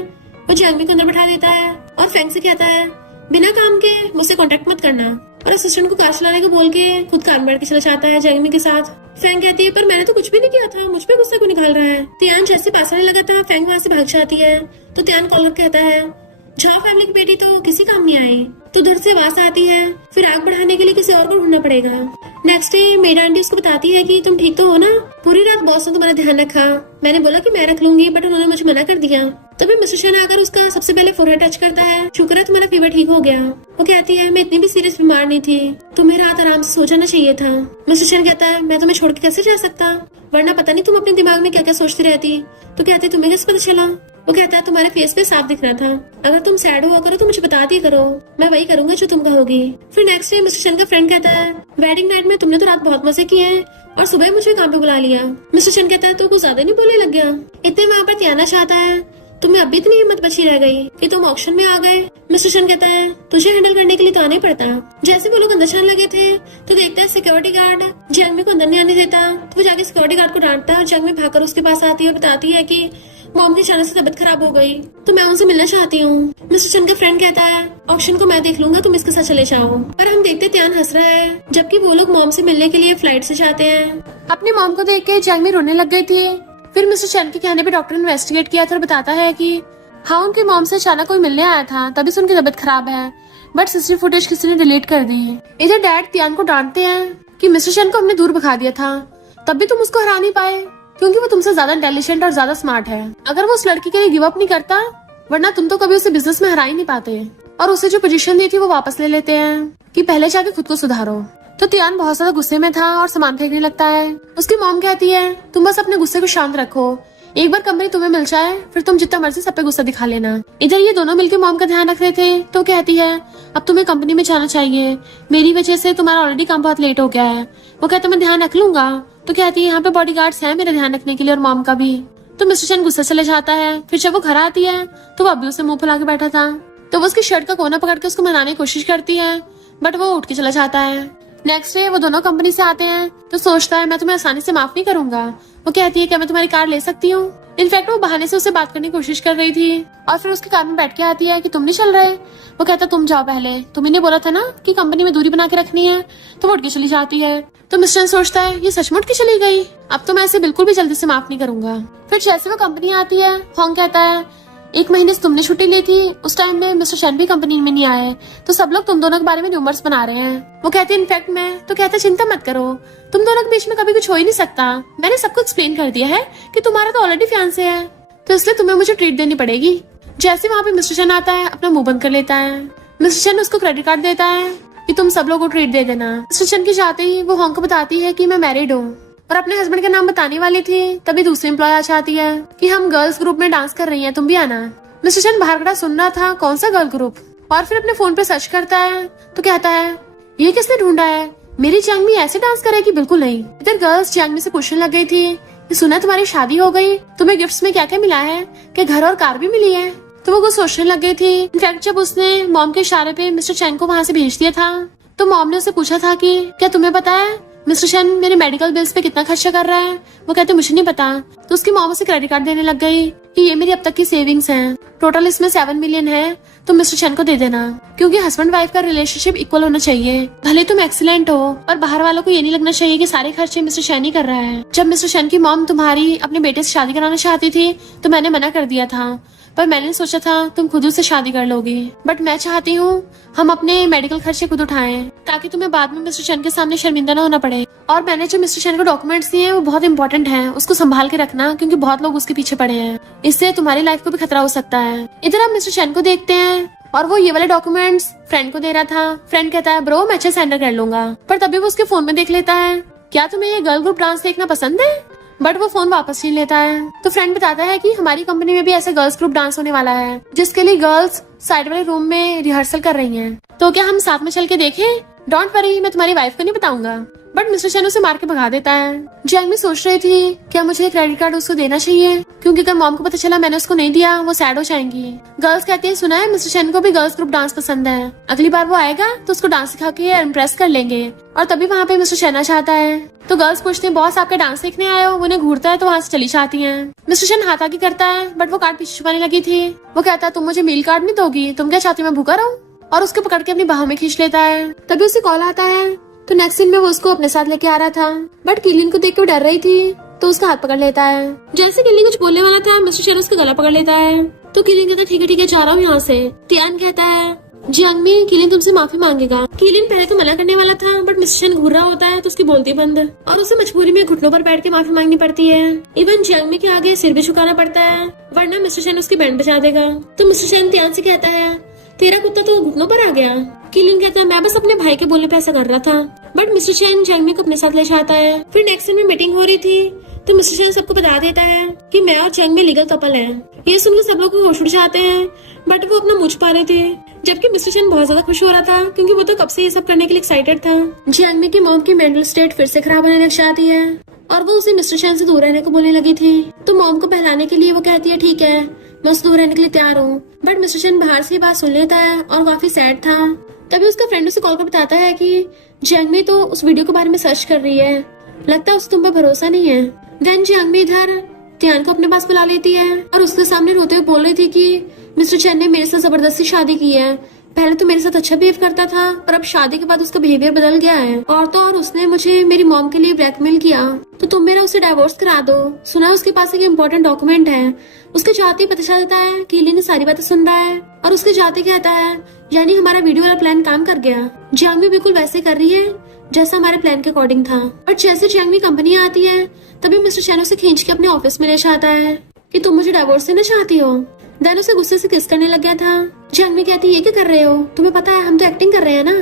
वो जंगमी को अंदर बैठा देता है और फैंग से कहता है बिना काम के मुझसे कांटेक्ट मत करना, और असिस्टेंट को कार चलाने को बोल के खुद कार में बैठ के चला जाता है जंगमी के साथ। फैंग कहती है पर मैंने तो कुछ भी नहीं किया था, मुझ पे गुस्सा क्यों निकाल रहा है। त्यान जैसे पास आने लगा था फैंग वहाँ से भाग जाती है। तो त्यान कॉलर कहता है झा फैमिली की बेटी तो किसी काम नहीं आई। तो दूर से आवाज आती है, फिर आग बढ़ाने के लिए किसी और को ढूंढना पड़ेगा। नेक्स्ट डे मेड आंटी उसको बताती है कि तुम ठीक तो हो ना, पूरी रात बॉस ने तुम्हारा ध्यान रखा, मैंने बोला कि मैं रख लूंगी बट उन्होंने मुझे मना कर दिया। तभी मिस्टर शन आकर उसका सबसे पहले फोरहेड टच करता है, शुक्र है तुम्हारा फीवर ठीक हो गया। वो कहती है मैं इतनी भी सीरियस बीमार नहीं थी, तुम्हें रात आराम से सो जाना चाहिए था। मिस्टर शन कहता है मैं तुम्हें छोड़ के कैसे जा सकता, वरना पता नहीं तुम अपने दिमाग में क्या क्या सोचती रहती। तो कहते हैं तुम्हें कैसे पता चला। वो कहता है तुम्हारे फेस पे साफ दिख रहा था, अगर तुम सैड हुआ करो तो मुझे बता दिया करो, मैं वही करूंगा जो तुम कहोगी। फिर नेक्स्ट डे मिस्टर शन का फ्रेंड कहता है वेडिंग नाइट में तुमने तो रात बहुत मजे किए हैं और सुबह मुझे काम पे बुला लिया। मिस्टर शन कहता है तो कुछ ज्यादा नहीं बोलने लग गया, इतने वहाँ पर त्याना चाहता है, तुम्हें अब भी इतनी हिम्मत बची रह गई कि तुम ऑक्शन में आ गए। मिस्टर शन कहता है तुझे हैंडल करने के लिए तो आना ही पड़ता। जैसे वो लोग अंदर जाने लगे थे तो देखता है सिक्योरिटी गार्ड जंगमी को अंदर नहीं आने देता। तो वो जाके सिक्योरिटी गार्ड को डांटता है और जंगमी भागकर उसके पास आती है और बताती है कि मॉम की अचानक से तबीयत खराब हो गई तो मैं उनसे मिलना चाहती हूँ। मिस्टर शन का फ्रेंड कहता है ऑक्शन को मैं देख लूंगा, तुम इसके साथ चले जाओ। पर हम देखते त्यान हंस रहा है, जबकि वो लोग मॉम से मिलने के लिए फ्लाइट से जाते हैं। अपनी मॉम को देख के जंगमी रोने लग गई थी। फिर मिस्टर शन के कहने पे डॉक्टर ने इन्वेस्टिगेट किया था और बताता है कि हाँ उनकी मॉम से अचानक कोई मिलने आया था तभी से उनकी तबीयत खराब है, बट सीसीटीवी फुटेज किसी ने डिलीट कर दी। इधर डैड त्यान को डांटते हैं कि मिस्टर शन को हमने दूर भगा दिया था, तब भी तुम उसको हरा नहीं पाए क्योंकि वो तुमसे ज्यादा इंटेलिजेंट और ज्यादा स्मार्ट है। अगर वो उस लड़की के लिए गिव अप नहीं करता, वरना तुम तो कभी उसे बिजनेस में हरा ही नहीं पाते। और उसे जो पोजीशन दी थी वो वापस ले लेते हैं कि पहले जाके खुद को सुधारो। तो त्यान बहुत ज्यादा गुस्से में था और सामान फेंकने लगता है। उसकी मॉम कहती है तुम बस अपने गुस्से को शांत रखो, एक बार कंपनी तुम्हें मिल जाए फिर तुम जितना मर्जी सब पे गुस्सा दिखा लेना। इधर ये दोनों मिलकर मॉम का ध्यान रख रहे थे तो कहती है अब तुम्हें कंपनी में जाना चाहिए, मेरी वजह से तुम्हारा ऑलरेडी काम बहुत लेट हो गया है। वो कहता मैं ध्यान रख लूंगा। तो कहती है यहाँ पे बॉडीगार्ड्स हैं मेरे ध्यान रखने के लिए और मॉम का भी। तो मिस्टर चैन गुस्सा चले जाता है। फिर जब वो घर आती है तो वो अभी उसे मुंह फुला के बैठा था, तो वो उसकी शर्ट का कोना पकड़ के उसको मनाने की कोशिश करती है, बट वो उठ के चला जाता है। नेक्स्ट डे वो दोनों कंपनी से आते हैं तो सोचता है मैं तुम्हें आसानी से माफ नहीं करूंगा। वो कहती है क्या मैं तुम्हारी कार ले सकती हूँ। इनफैक्ट वो बहाने से उससे बात करने की कोशिश कर रही थी और फिर उसकी कार में बैठ के आती है कि तुम नहीं चल रहे। वो कहता तुम जाओ पहले, तुम्हें नहीं बोला था ना कि कंपनी में दूरी बना के रखनी है। तो वो उठ के चली जाती है। तो मिस्टर सोचता है ये सचमुच की चली गई, अब तो मैं इसे बिल्कुल भी जल्दी से माफ नहीं करूंगा। फिर जैसे वो कंपनी आती है होंग कहता है 1 महीने से तुमने छुट्टी ली थी, उस टाइम में मिस्टर चैन भी कंपनी में नहीं आए, तो सब लोग तुम दोनों के बारे में र्यूमर्स बना रहे हैं। वो कहते हैं इनफैक्ट मैं तो कहता चिंता मत करो, तुम दोनों के बीच में कभी कुछ हो ही नहीं सकता। मैंने सबको एक्सप्लेन कर दिया है कि तुम्हारा तो ऑलरेडी फियांसे है, तो इसलिए तुम्हें मुझे ट्रीट देनी पड़ेगी। जैसे वहाँ पे मिस्टर चैन आता है अपना मुंह बंद कर लेता है। मिस्टर चैन उसको क्रेडिट कार्ड देता है कि तुम सब लोगों को ट्रीट दे देना। मिस्टर चैन के जाते ही वो होंग को बताती है कि मैं मैरिड हूँ और अपने हस्बैंड का नाम बताने वाली थी, तभी दूसरी एम्प्लॉय आ जाती है कि हम गर्ल्स ग्रुप में डांस कर रही हैं, तुम भी आना। मिस्टर चैन बाहर खड़ा सुन रहा था कौन सा गर्ल ग्रुप, और फिर अपने फोन पे सर्च करता है तो कहता है ये किसने ढूंढा है, मेरी चांगमी ऐसे डांस करेगी, बिल्कुल नहीं। इधर गर्ल्स चांगमी से पूछने लग गई थी कि सुना तुम्हारी शादी हो गई, तुम्हें गिफ्ट्स में क्या क्या मिला है, क्या घर और कार भी मिली है। तो वो कुछ सोचने लग गई थी। इनफैक्ट जब उसने मॉम के इशारे पे मिस्टर चैन को वहाँ से भेज दिया था तो मॉम ने उससे पूछा था कि क्या तुम्हें पता है मिस्टर चैन मेरे मेडिकल बिल्स पे कितना खर्चा कर रहा है। वो कहते मुझे नहीं पता। तो उसकी मॉम उसे क्रेडिट कार्ड देने लग गई कि ये मेरी अब तक की सेविंग्स हैं, टोटल इसमें 7 मिलियन है, तो मिस्टर चैन को दे देना, क्योंकि हस्बैंड वाइफ का रिलेशनशिप इक्वल होना चाहिए। भले तुम एक्सीलेंट हो और बाहर वालों को ये नहीं लगना चाहिए कि सारे खर्चे मिस्टर चैन ही कर रहा है। जब मिस्टर चैन की मॉम तुम्हारी अपने बेटे से शादी कराना चाहती थी तो मैंने मना कर दिया था, पर मैंने सोचा था तुम खुद उससे शादी कर लोगी, बट मैं चाहती हूँ हम अपने मेडिकल खर्चे खुद उठाएं ताकि तुम्हें बाद में मिस्टर चैन के सामने शर्मिंदा न होना पड़े। और मैंने जो मिस्टर चैन को डॉक्यूमेंट्स दिए हैं वो बहुत इंपॉर्टेंट हैं, उसको संभाल के रखना क्योंकि बहुत लोग उसके पीछे पड़े हैं, इससे तुम्हारी लाइफ को भी खतरा हो सकता है। इधर हम मिस्टर चैन को देखते हैं और वो ये वाले डॉक्यूमेंट्स फ्रेंड को दे रहा था। फ्रेंड कहता है ब्रो मैं अच्छे से हैंडल कर लूंगा, पर तभी वो उसके फोन में देख लेता है क्या तुम्हें ये गर्ल ग्रुप डांस देखना पसंद है, बट वो फोन वापस छीन लेता है। तो फ्रेंड बताता है कि हमारी कंपनी में भी ऐसे गर्ल्स ग्रुप डांस होने वाला है जिसके लिए गर्ल्स साइड वाले रूम में रिहर्सल कर रही हैं, तो क्या हम साथ में चल के देखें। डोंट वरी मैं तुम्हारी वाइफ को नहीं बताऊंगा, बट मिस्टर चैन उसे मार के भगा देता है। जैंग भी सोच रही थी क्या मुझे क्रेडिट कार्ड उसको देना चाहिए, क्योंकि अगर मॉम को पता चला मैंने उसको नहीं दिया वो सैड हो जाएंगी। गर्ल्स कहती है सुना है मिस्टर चैन को भी गर्ल्स ग्रुप डांस पसंद है, अगली बार वो आएगा तो उसको डांस सिखा के इम्प्रेस कर लेंगे। और तभी वहाँ पे मिस्टर चैन आ जाता है। तो गर्ल्स पूछते हैं बॉस आपका डांस सीखने आए हो, वो उन्हें घूरता है तो वहाँ से चली जाती है। मिस्टर चैन हाथ आगे करता है बट वो कार्ड पीछे छुपाने लगी थी। वो कहता है तुम मुझे मील कार्ड नहीं दोगी, तुम क्या चाहती मैं भूखा रहूं, और उसको पकड़ के अपनी बाहों में खींच लेता है। तभी उसे कॉल आता है तो नेक्स्ट सीन में वो उसको अपने साथ लेके आ रहा था, बट किलिन को देख के वो डर रही थी तो उसका हाथ पकड़ लेता है। जैसे किलिन कुछ बोलने वाला था मिस्टर चैन उसका गला पकड़ लेता है। तो किलिन कहता ठीक है जा रहा हूँ यहाँ से। टियान कहता है जियांगमी किलिन तुमसे माफी मांगेगा। किलिन पहले तो मना करने वाला था बट मिस्टर चैन घूर रहा होता है तो उसकी बोलती बंद और उसे मजबूरी में घुटनों पर बैठ के माफी मांगनी पड़ती है। इवन जियांगमी के आगे सिर भी झुकाना पड़ता है वरना मिस्टर चैन उसकी बैंड बजा देगा। तो मिस्टर चैन टियान से कहता है तेरा कुत्ता तो घुटनों पर आ गया। किलिन कहता है मैं बस अपने भाई के बोलने पे ऐसा कर रहा था, बट मिस्टर चैन जियांगमी को अपने साथ ले जाता है। फिर नेक्स्ट दिन में मीटिंग हो रही थी तो मिस्टर चैन सबको बता देता है कि मैं और जियांगमी लीगल कपल हैं। ये सुनकर सब लोग होश उड़ जाते हैं बट वो अपना मुंह छुपा रहे थे, जबकि मिस्टर चैन बहुत ज्यादा खुश हो रहा था क्योंकि वो तो कब से ये सब करने के लिए एक्साइटेड था। जियांगमी की मॉम की मेंटल स्टेट फिर से खराब होने लग जाती है और वो उसे मिस्टर चैन से दूर रहने को बोलने लगी थी। तो मॉम को बहलाने के लिए वो कहती है ठीक है मैं उससे दूर रहने के लिए तैयार हूँ, बट मिस्टर चैन बाहर से ये बात सुन लेता है और काफी सैड था। तभी उसका फ्रेंड उसे कॉल कर बताता है कि जियांगमी तो उस वीडियो के बारे में सर्च कर रही है, लगता है उसे तुम पर भरोसा नहीं है। देन जियांगमी इधर टियान को अपने पास बुला लेती है और उसके सामने रोते हुए बोल रही थी कि मिस्टर चैन ने मेरे से जबरदस्ती शादी की है, पहले तो मेरे साथ अच्छा बिहेव करता था पर अब शादी के बाद उसका बिहेवियर बदल गया है, और तो और उसने मुझे मेरी मॉम के लिए ब्लैकमेल किया, तो तुम मेरा उसे डाइवोर्स करा दो। सुना है उसके पास एक इम्पोर्टेंट डॉक्यूमेंट है। उसके जाते ही पता चलता है कि ली ने सारी बातें सुन रहा है और उसके जाते कहता है यानी हमारा वीडियो वाला प्लान काम कर गया। जियांगमी बिल्कुल वैसे कर रही है जैसा हमारे प्लान के अकॉर्डिंग था। और जैसे जियांगमी कंपनी आती है तभी मिस्टर चैन उसे खींच के अपने ऑफिस में ले जाता है कि तुम मुझे डाइवोर्स देना चाहती हो। देन उसे गुस्से से किस करने लग गया था। जियांगमी कहती ये क्या कर रहे हो, तुम्हें पता है हम तो एक्टिंग कर रहे हैं ना,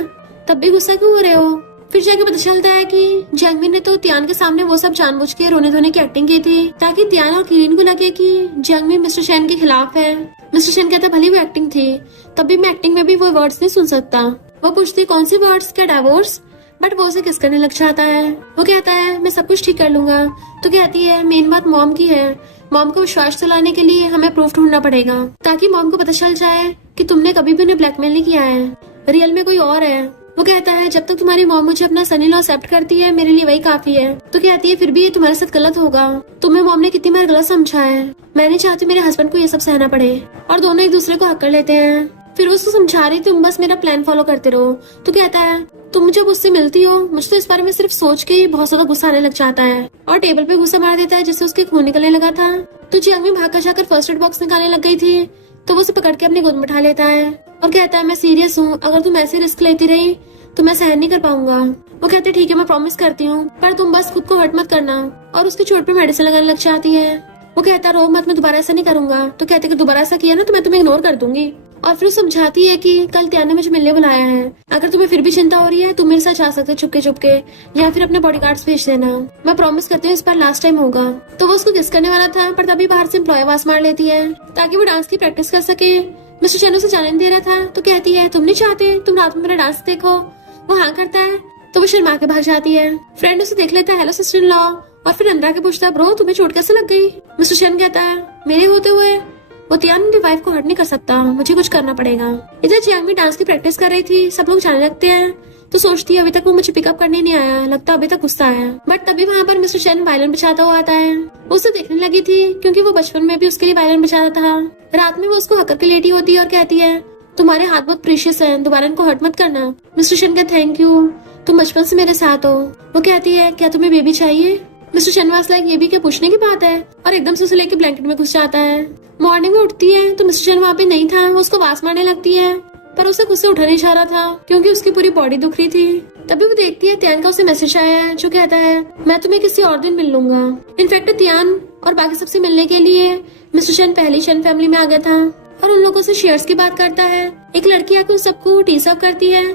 तब भी गुस्सा क्यों हो रहे हो। फिर जाके पता चलता है कि जंगमी ने तो त्यान के सामने वो सब जानबूझ के रोने धोने की एक्टिंग की थी ताकि त्यान और किरीन को लगे कि जंगमी मिस्टर शेन के खिलाफ है। मिस्टर शेन कहता भले वो एक्टिंग थी, तब भी मैं एक्टिंग में भी वो वर्ड्स नहीं सुन सकता। वो पूछती कौन सी वर्ड्स, क्या डिवोर्स? बट वो उसे किस करने लग जाता है। वो कहता है मैं सब कुछ ठीक कर लूंगा। तो कहती है मेन बात मॉम की है, मॉम को विश्वास दिलाने के लिए हमें प्रूफ ढूंढना पड़ेगा ताकि मॉम को पता चल जाए कि तुमने कभी भी उन्हें ब्लैकमेल नहीं किया है, रियल में कोई और है। वो कहता है जब तक तुम्हारी मॉम मुझे अपना सन इन लॉ एक्सेप्ट करती है मेरे लिए वही काफी है। तो कहती है फिर भी ये तुम्हारे साथ गलत होगा, तुम्हें मॉम ने कितनी बार गलत समझा है, मैं नहीं चाहती मेरे हस्बैंड को ये सब सहना पड़े। और दोनों एक दूसरे को हक कर लेते हैं। फिर उसको समझा रही तुम बस मेरा प्लान फॉलो करते रहो। तो कहता है तुम जब उससे मिलती हो मुझे तो इस बारे में सिर्फ सोच के ही बहुत ज्यादा गुस्सा आने लग जाता है और टेबल पे गुस्सा मार देता है जिससे उसके खून निकलने लगा था। तो जियांग भाग कर जाकर फर्स्ट एड बॉक्स निकालने लग गई थी तो वो उसे पकड़ के अपनी गोद में उठा लेता है और कहता है मैं सीरियस हूँ, अगर तुम ऐसे रिस्क लेती रही तो मैं सहन नहीं कर पाऊंगा। वो कहते ठीक है मैं प्रॉमिस करती हूँ, पर तुम बस खुद को हर्ट मत करना। और उसकी चोट पे मेडिसिन लगाने लग जाती है। वो कहता रो मत, मैं दोबारा ऐसा नहीं करूंगा। तो कहते कि दोबारा ऐसा किया ना तो मैं तुम्हें इग्नोर कर दूंगी। और फिर समझाती है कि कल त्यान ने मुझे मिलने बुलाया है, अगर तुम्हें फिर भी चिंता हो रही है तुम मेरे साथ जा सकते चुपके चुपके या फिर अपने बॉडीगार्ड्स भेज देना। मैं प्रॉमिस करती हूँ इस बार लास्ट टाइम होगा। तो वो उसको किस करने वाला था पर तभी बाहर से एम्प्लॉय आवाज मार लेती है ताकि वो डांस की प्रैक्टिस कर सके। मिस्टर चैन उसे जाने नहीं दे रहा था तो कहती है तुम नहीं चाहते तुम रात में मेरा डांस देखो? वो हाँ करता है तो वो शर्मा के भाग जाती है। फ्रेंड उसे देख लेता है हेलो सिस्टर इन लॉ और फिर अंदर आके पूछता है ब्रो तुम्हें चोट कैसे लग गई? मिस्टर चैन कहता है मेरे होते हुए वो त्यान की वाइफ को हर्ट नहीं कर सकता, मुझे कुछ करना पड़ेगा। इधर जियांग भी डांस की प्रैक्टिस कर रही थी, सब लोग जाने लगते हैं तो सोचती है अभी तक वो मुझे पिकअप करने नहीं आया, लगता अभी तक गुस्सा है। बट तभी वहाँ पर मिस्टर चैन वायलिन बजाता हुआ आता है। वो उसे देखने लगी थी क्योंकि वो बचपन में भी उसके लिए वायलिन बजाता था। रात में वो उसको हक करके लेटी होती है और कहती है तुम्हारे हाथ बहुत प्रीशियस है, दोबारा इनको हर्ट मत करना। मिस्टर चैन का थैंक यू, तुम बचपन से मेरे साथ हो। वो कहती है क्या तुम्हें बेबी चाहिए? मिस्टर शनवास लाइक ये भी क्या पूछने की बात है और एकदम से उसे लेके ब्लैंकेट में घुस जाता है। मॉर्निंग में उठती है तो मिस्टर शन वहाँ पे नहीं था। वो उसको आवाज मारने लगती है पर उसे खुद से उठा नहीं जा रहा था क्योंकि उसकी पूरी बॉडी दुख रही थी। तभी वो देखती है त्यान का उसे मैसेज आया है जो कहता है मैं तुम्हें किसी और दिन मिल लूंगा। इनफैक्ट त्यान और बाकी सबसे मिलने के लिए मिस्टर शन पहली शन फैमिली में आ गया था और उन लोगों से शेयर्स की बात करता है। एक लड़की आकर उन सबको टी सर्व करती है।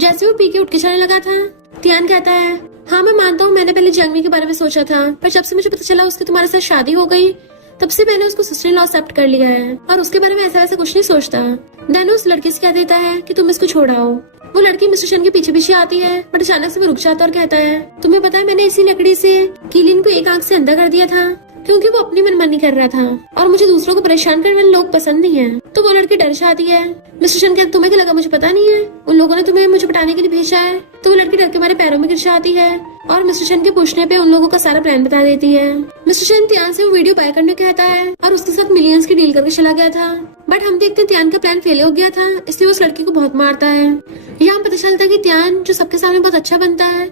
जैसे वो पी के उठ के जाने लगा था त्यान कहता है हाँ मैं मानता हूँ मैंने पहले जंगमी के बारे में सोचा था पर जब से मुझे पता चला उसकी तुम्हारे साथ शादी हो गई तब से मैंने उसको सिस्टर इन लॉ एक्सेप्ट कर लिया है और उसके बारे में ऐसा वैसा कुछ नहीं सोचता। देन उस लड़की से कह देता है कि तुम इसको छोड़ाओ। वो लड़की मिस्टर शन के पीछे पीछे आती है बट अचानक से वो रुक जाता और कहता है तुम्हें पता है मैंने इसी लकड़ी से कीलिन को एक आंख से अंधा कर दिया था क्योंकि वो अपनी मनमानी कर रहा था और मुझे दूसरों को परेशान करने वाले लोग पसंद नहीं है। तो वो लड़की डर जाती है। मिस्टर शन कहते तुम्हें क्या लगा मुझे पता नहीं है, उन लोगों ने तुम्हें मुझे पटाने के लिए भेजा है। तो वो लड़की डर के हमारे पैरों में गिर जाती है और मिस्टर शन के पूछने पे उन लोगों का सारा प्लान बता देती है। मिस्टर शन त्यान से वो वीडियो बाय करने कहता है और उसके साथ मिलियंस की डील करके चला गया था। बट हम देखते त्यान का प्लान फेल हो गया था इसलिए उस लड़की को बहुत मारता है। यहाँ पता चलता है कि त्यान जो सबके सामने बहुत अच्छा बनता है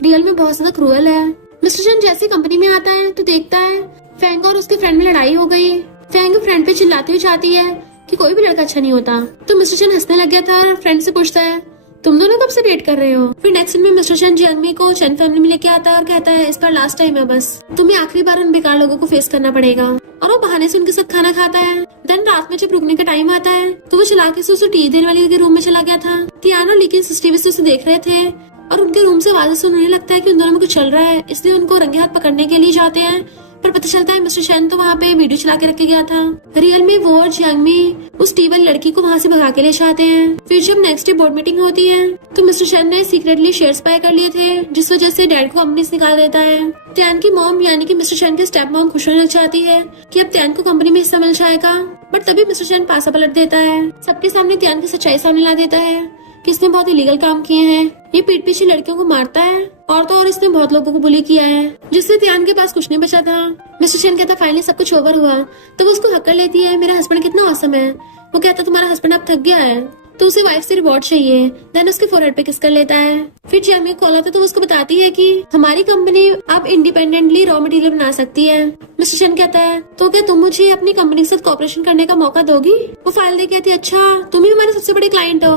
रियल में बहुत ज्यादा क्रूअल है। मिस्टर शन जैसे कंपनी में आता है तो देखता है फैंग और उसके फ्रेंड में लड़ाई हो गई। फैंग फ्रेंड पे चिल्लाती हुई जाती है कि कोई भी लड़का अच्छा नहीं होता। तो मिस्टर शन हंसने लग गया था और फ्रेंड से पूछता है तुम दोनों कब से वेट कर रहे हो? फिर नेक्स्ट में मिस्टर शन जियांगमी को चैन फैमिली में लेके आता है और कहता है इस बार लास्ट टाइम है, बस तुम्हें आखिरी बार उन बेकार लोगों को फेस करना पड़ेगा। और वो बहाने से उनके साथ खाना खाता है। देन रात में जब रुकने का टाइम आता है तो वो चला के उसे टी देने वाली के रूम में चला गया था। त्यानो लेकिन सीसीटीवी से उसे देख रहे थे और उनके रूम से आवाजें सुनने लगता है कि उन दोनों में कुछ चल रहा है, इसलिए उनको रंगे हाथ पकड़ने के लिए जाते हैं। पर पता चलता है मिस्टर शन तो वहाँ पे वीडियो चला के रखे गया था। रियल में वो और जियांगमी उस टी वाली लड़की को वहाँ से भगा के ले जाते हैं। फिर जब नेक्स्ट डे बोर्ड मीटिंग होती है तो मिस्टर शन ने सीक्रेटली शेयर्स बाय कर लिए थे जिस वजह से डैड को कंपनी से निकाल देता है। त्यान की मॉम यानी कि मिस्टर शन की स्टेप मॉम खुश होने लग जाती है कि अब त्यान को कंपनी में हिस्सा मिल जाएगा। बट तभी मिस्टर शन पासा पलट देता है, सबके सामने त्यान की सच्चाई सामने ला देता है कि इसने बहुत इलीगल काम किए हैं। ये पीठ पीछे लड़कियों को मारता है और तो और इसने बहुत लोगों को बुली किया है जिससे त्यान के पास कुछ नहीं बचा था। मिस्टर शन कहता फाइनली सब कुछ ओवर हुआ तो वो उसको हक कर लेती है मेरा हस्बैंड कितना ऑसम है। वो कहता तुम्हारा हस्बैंड अब थक गया है तो उसे वाइफ से रिवॉर्ड चाहिए। देन उसके फोरहेड पे किस कर लेता है। फिर जियांगमी कॉल आता है तो उसको बताती है कि हमारी कंपनी अब इंडिपेंडेंटली रॉ मटेरियल बना सकती है। मिस्टर शन कहता है तो क्या तुम मुझे अपनी कंपनी के साथ कोऑपरेशन करने का मौका दोगी? वो फाइल दे कहती है अच्छा तुम ही हमारे सबसे बड़े क्लाइंट हो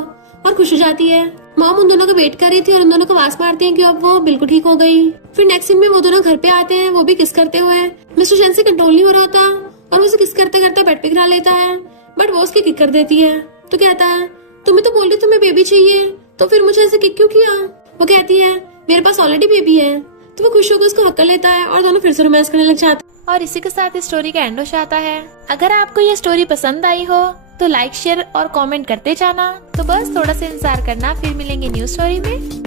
और खुश हो जाती है। मॉम उन दोनों को वेट कर रही थी और उन दोनों को आवाज मारती है कि अब वो बिल्कुल ठीक हो गई। फिर नेक्स्ट सीन में वो दोनों घर पे आते हैं, वो भी किस करते हुए। मिस्टर शन से कंट्रोल नहीं हो रहा होता और वो उसे किस करते करते बेड पे गिरा लेता है बट वो उसकी किक कर देती है। तो कहता है तुम्हें तो बोल रही तुम्हें बेबी चाहिए तो फिर मुझे ऐसे किक क्यों किया? वो कहती है मेरे पास ऑलरेडी बेबी है, तो वो खुश होकर उसको हक कर लेता है और दोनों फिर से रोमांस करने लग जाते हैं। और इसी के साथ इस स्टोरी का एंड हो जाता है। अगर आपको ये स्टोरी पसंद आई हो तो लाइक शेयर और कमेंट करते जाना। तो बस थोड़ा सा इंतजार करना, फिर मिलेंगे न्यू स्टोरी में।